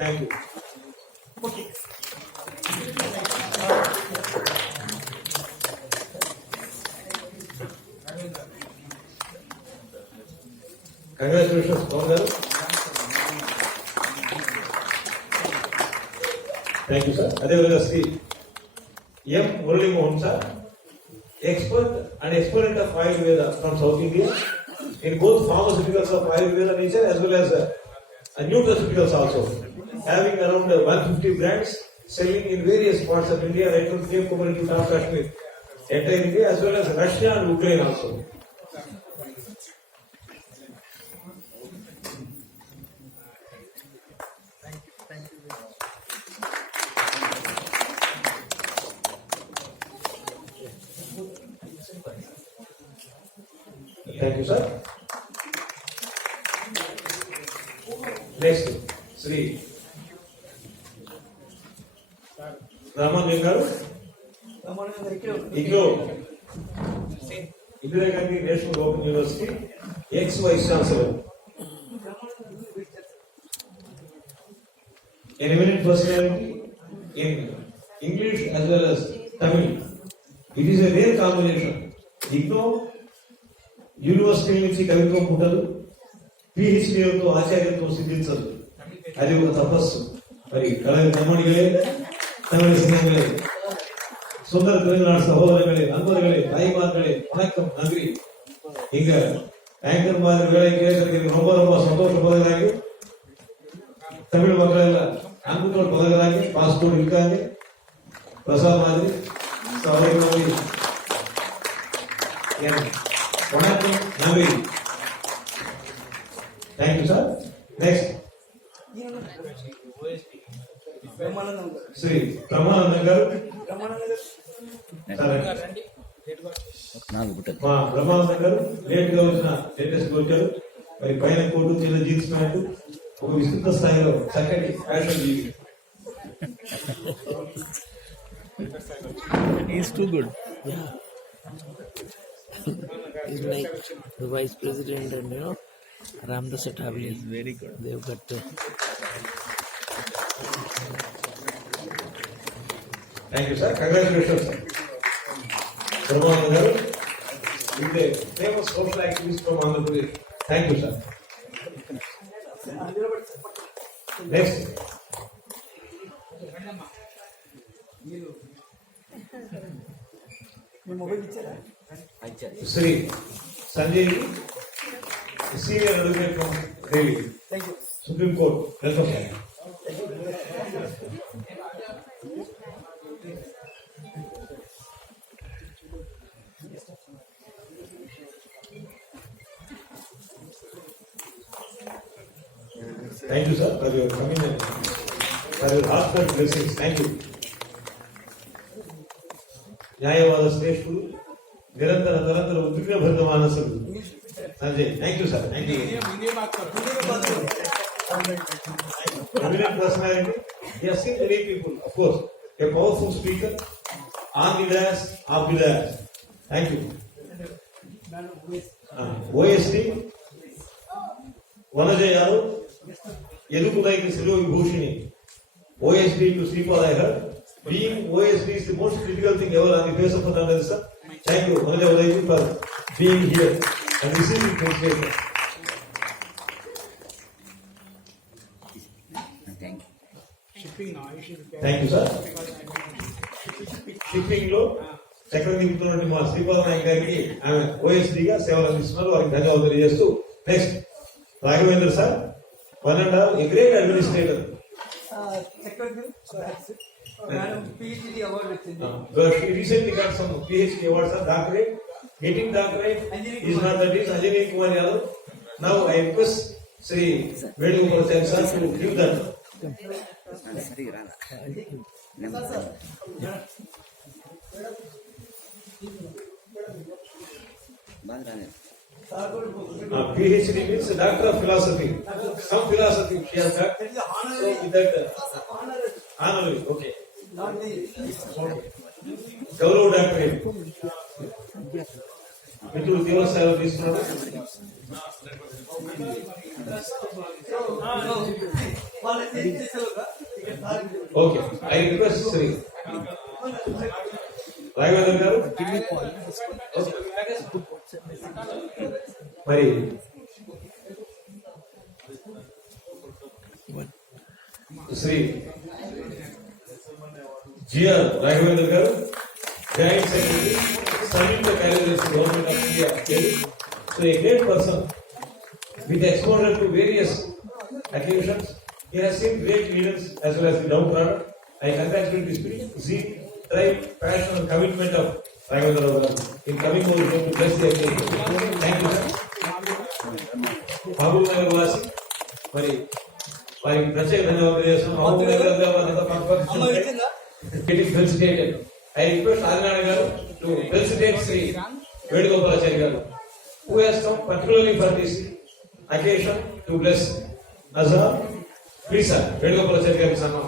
Thank you. Congratulations, Pawan. Thank you, sir. Adevela Sri M. Murali Mohan sir, expert and exponent of Ayurveda from South India in both pharmaceuticals of Ayurveda nature as well as nutraceuticals also, having around 150 brands selling in various parts of India, right from Kanyakumari to South Kashmir, entire India as well as Russia and Ukraine also. Thank you, sir. Next, Sri Ramanjan garu, IGNOU, Indira Gandhi National Open University, ex-Vice Chancellor. An eminent personality in English as well as Tamil. It is a rare combination. IGNOU university నుంచి కవిత్వం పుట్టదు, పిహెచ్డీలతో ఆచార్యంతో సిద్ధించదు. అది ఒక తపస్సు. మరి கழக கண்மணிகளே, தமிழ் சிங்கங்களே, சுந்தர திருநாடு சகோதரர்களே, நண்பர்களே, தாய்மார்களே, வணக்கம், நன்றி. இங்க ஆங்கர் மாதிரி வேலை கேட்கறதுக்கு ரொம்ப ரொம்ப சந்தோஷப்படுறாங்க. தமிழ் மக்கள் எல்லாம் அன்புத்தோடு பழகுறாங்க, பாஸ்போர்ட் இருக்காங்க. பிரசாத் மாதிரி சகோதரி வணக்கம், நன்றி. Thank you, sir. Next, Sri Ramanandan garu. Ramanandan garu late గా వచ్చిన లేటెస్ట్ వచ్చారు. మరి పైన కోటు, చిన్న జీన్స్ ప్యాంట్, ఒక విస్తృత స్థాయిలో చక్కటి ఫ్యాషన్ జీవి. He's too good. He's like the vice president and Ramdas Athavali is very good. They've got Thank you, sir. Congratulations, sir. Ramanandan garu is a famous social activist from Andhra Pradesh. Thank you, sir. Next. Sri Sanjay, senior advocate from Delhi. Thank you. Supreme Court. Welcome. Thank you, sir, for your coming and for your heartfelt blessings. Thank you. న్యాయవాద శ్రేష్ఠులు నిరంతర ఉద్విగ్న భరిత మానసులు Sanjay. Thank you sir. Thank you. Eminent personality. He has seen many people, of course. A powerful speaker on the dais, off the dais. Thank you. OSD Vanaja Yadav, Yadupulaiki Silu Vibhushini. OSD to Sripada I heard. Being OSD is the most critical thing ever on the face of the planet, sir. Thank you, Vanaja Vadaji, for being here and receiving translation. Thank you, sir. Shipping లో చక్రవర్తి గుర్తున్నటువంటి మా శ్రీపాద నాయక్ గారికి ఆమె ఓఎస్డీ గా సేవలు అందిస్తున్నారు. వారికి ధన్యవాదాలు తెలియజేస్తూ నెక్స్ట్ రాఘవేంద్ర సార్, 1.5 a great administrator. PhD award వచ్చింది. She recently got some PhD awards, sir. Doctorate, getting doctorate is not that is Anjani Kumar Yadav. Now I request Sri Vedugopal sir to give that. PhD means Doctor of Philosophy. Some philosophy she has got. So with that honorary, okay. Gaurav Doctorate. Mitrulu Devasaya తీసుకున్నాడు. Okay, I request Sri Raghavendra garu. మరి శ్రీ జిఆర్ రాఘవేంద్ర గారు, joint secretary, సంయుక్త కార్యదర్శి, government of India. So a great person with exposure to various occasions. He has seen great leaders as well as the downtrodden. I congratulate the spirit, zeal, drive, passion and commitment of Raghavendra Garu in coming over here to bless the occasion. Thank you, sir. Babu Nagar Vasi, మరి వారికి ప్రత్యేక ధన్యవాదాలు చేస్తున్నాం. బాబు Nagar getting felicitated. I request Arnana garu to felicitate Sri Vedugopalachari garu, who has come particularly for this occasion to bless Azhar. Please, sir, Vedugopalachari garu sannam.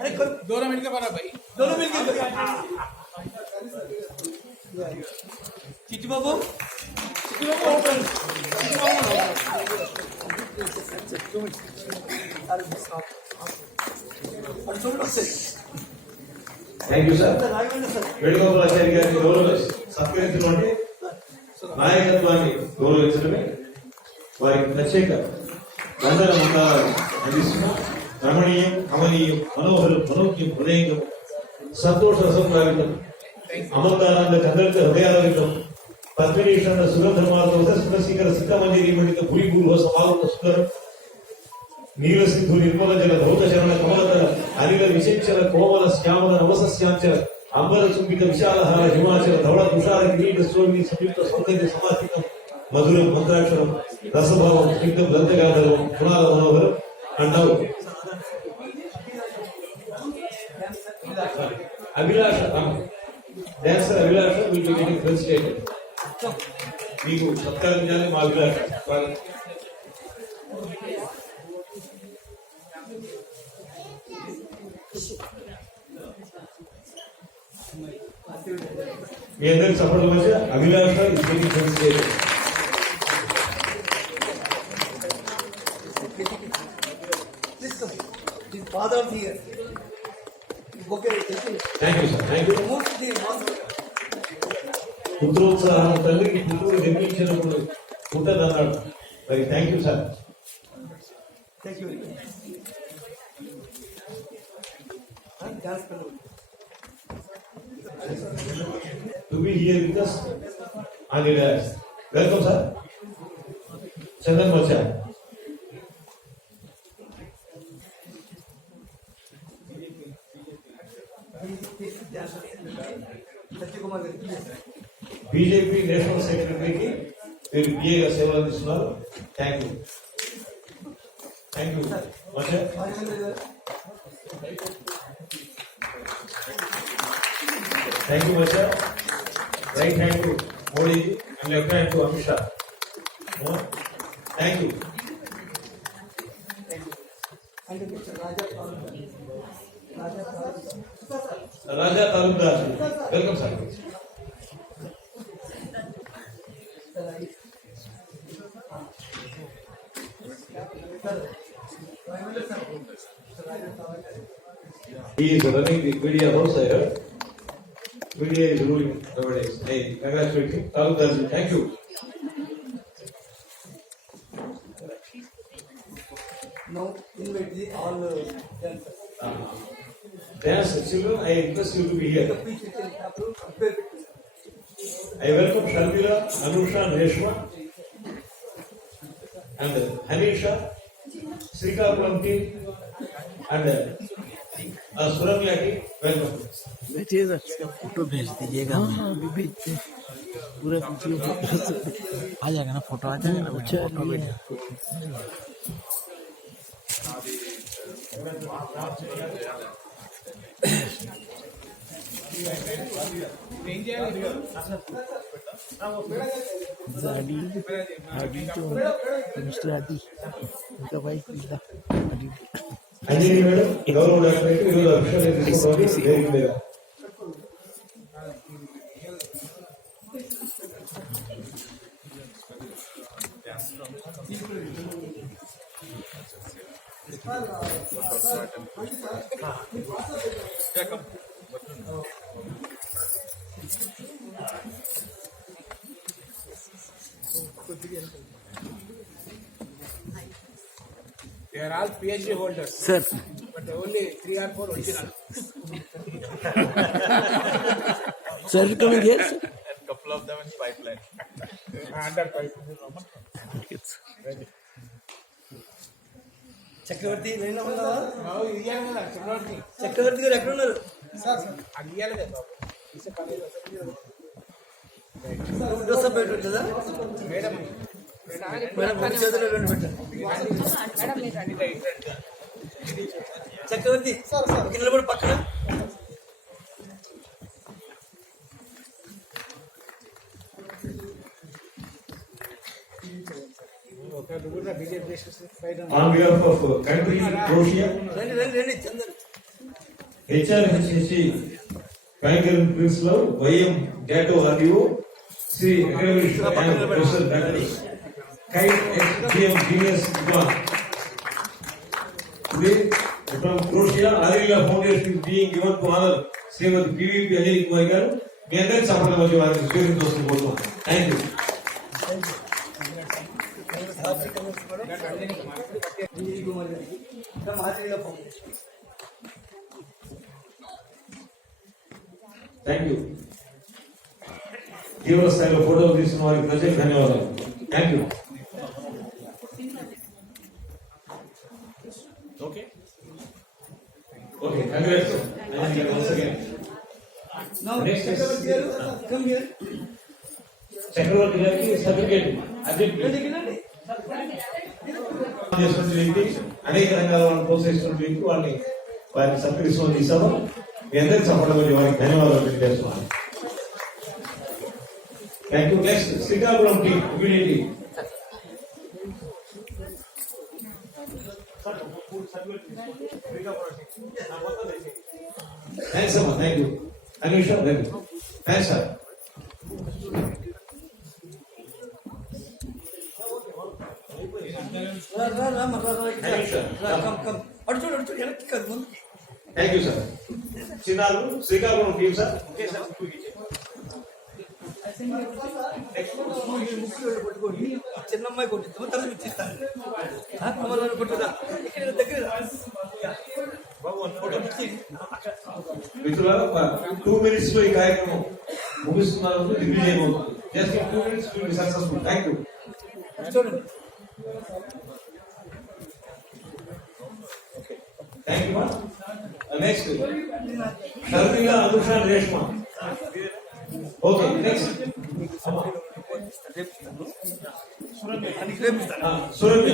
अरे दोनों मिलकर बना भाई, दोनों मिलकर चिट्टी बाबू Thank you, sir. Vedugopalachari గారిని సత్కరించుకోండి. నాయకత్వాన్ని గౌరవించడమే వారికి ప్రత్యేక వందన మందాలను అందిస్తున్నాం. రమణీయం, కమనీయం, మనోహరం, మనోజ్ఞం, హృదయంగం, సంతోష రసంలాగితం, అమృతానంద చంద్రిత హృదయాలగితం, పద్మినీషణ సుగంధర్మాలతో సురశీకర సిద్ధమంజరి మండిత భూరిభూర్వ సమాగత సుందరం, నీల సింధు నిర్మల జల ధౌత శరణ కమలతర అనిల విశేషర కోమల శ్యామల నవసస్యాంచల అంబర చుంబిత విశాలహార హిమాచల ధవళ తుషార కిరీట సోమి సంయుక్త సౌందర్య సమాహితం, మధురం మంత్రాక్షరం, రసభావం, స్నిగ్ధం, దంతగాధరం, గుణాల మనోహరం అంటావు. Abhilasha, dancer Abhilasha will be getting felicitated. మీకు సత్కరించాలి మా అభిలాష. మీ అందరికి సపోర్ట్ మధ్య అభిలాష is getting felicitated. father of the year. Okay, thank you sir, thank you. most the most. పుత్రోత్సాహం తల్లికి పుత్రుడు జన్మించినప్పుడు పుట్టదన్నాడు. మరి thank you sir. Thank you very much. Dance fellow. To be here with us and it has. Welcome sir. Chandan Bacha. Satyakumar garu. BJP national సెక్రటరీకి మీరు పిఏగా సేవలు అందిస్తున్నారు. థ్యాంక్ యూ, థ్యాంక్ యూ మచా. థ్యాంక్ యూ మచా. Right hand to Modi and left hand to Amit Shah. Thank you. And Mr. Raja Raja Talukdar, welcome sir. He is running the media house, I heard. Media is ruling nowadays. I congratulate him. Talukdar, thank you. now invite the all dancers. Dance children, I request you to be here. Please prepare. I welcome Sharmila, Anusha, and Reshma, and Hanisha, Srikakulam team, and Suramya team. Welcome. बैठिएगा, photo भेज दीजिएगा। अभी भेजते पूरा वीडियो आ जाएगा ना, फोटो आ जाएगा ना, फोटो भेज। मिस्टर आदि उनका भाई अंजलि मैडम, गौरव डॉक्टरेट विरोध अक्षर मेरा They are all PhD holders. Sir. But only 3 or 4 original. Sir, you coming here, sir? And couple of them in pipeline. Under pipeline. చక్రవర్తి నేను ఉన్నావా? ఇయ్యాలి కదా చక్రవర్తి. చక్రవర్తి గారు ఎక్కడ ఉన్నారు? సార్ అది ఇయ్యాలి కదా బాబు. ఇసే పర్లేదు. దోస పెట్టదా? మేడం మేడం చేతుల్లో రెండు పెట్టండి. చక్రవర్తి నిలబడి పక్కన. On behalf of country Croatia, రండి రండి రండి Chandan. HRHC Bangalore Principal, YM Gato RDO, Sri Agrevish and Professor Dr. Kite XGM Genius Ivan. Today, from Croatia, Arila Foundation is being given to honor Srimati PVP Ajay Kumar garu. మీ అందరికీ సఫలం వచ్చే వారిని స్వీకరించవలసిన కోరుతున్నాను. Thank you. Thank you. తీవ్ర స్థాయిలో ఫోటోలు తీసుకున్న వారికి ప్రత్యేక ధన్యవాదాలు. Thank you. Okay okay, congrats once again. Now చక్రవర్తి గారు come here. చక్రవర్తి గారికి సర్టిఫికేట్ అనేక రంగాల వాళ్ళని ప్రోత్సహిస్తున్న వ్యక్తి వారిని సత్కరిస్తున్న ఈ సభ మీ అందరికీ సఫలం వారికి ధన్యవాదాలు తెలియజేస్తున్నాను. Thank you. Next Srikakulam team immediately. Thanks అమ్మా, thank you. Anusha, very good. Thanks, sir. Come అటు చూడు వెనక్కి కాదు ముందు Thank you, sir. Chinalu, Srikakulam team, sir. Okay, sir. చిన్నమ్మాయి కొట్టిద్దాం తర్వాత ఇచ్చిస్తాను అమ్మలో కొట్టుదా ఇక్కడ దగ్గర మిత్రులారా 2 minutes లో ఈ కార్యక్రమం ముగిస్తున్నారు. రివ్యూ చేయబోతుంది. జస్ట్ 2 minutes will be successful. Thank you. చూడండి. Thank you, ma. Next. Sharmila, Anusha, and Reshma. Okay, next. Surabhi.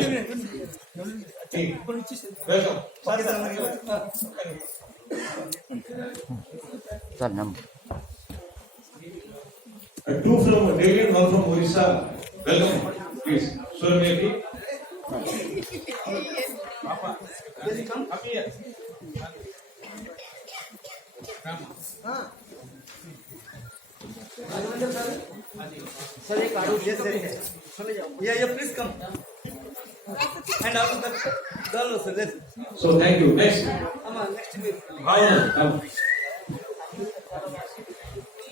Welcome. Two from Delhi and one from Orissa. Welcome, please. Surabhi. Sir एक आरोप ये सर ये please come and also the girl sir let's So thank you. Next. अम्मा next week Come.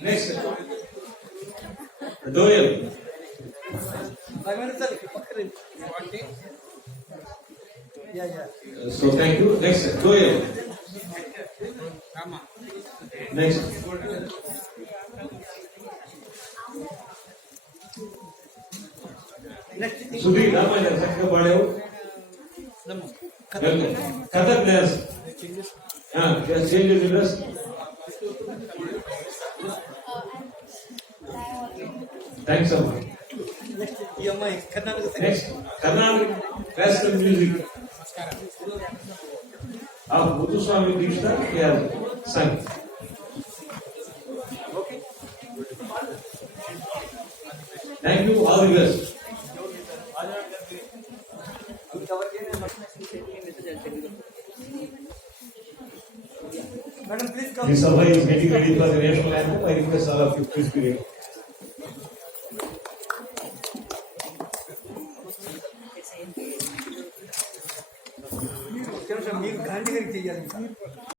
Next. Doyle. Raghavendra sir पकड़े या So thank you. Next. Doyle. Next. Sudhir Ramaya, చక్కగా పాడావు. Welcome. Kathak players. Just change your dress. Thanks so much. ये अम्मा कर्नाटक से Next, Carnatic classical music. Of Muthuswami Dikshita, he has sung. Thank you, all the best. Madam please come The Sabha is getting ready for the national anthem. I request all of you, please be ready. మీరు గాంధీ గారికి చెయ్యాలి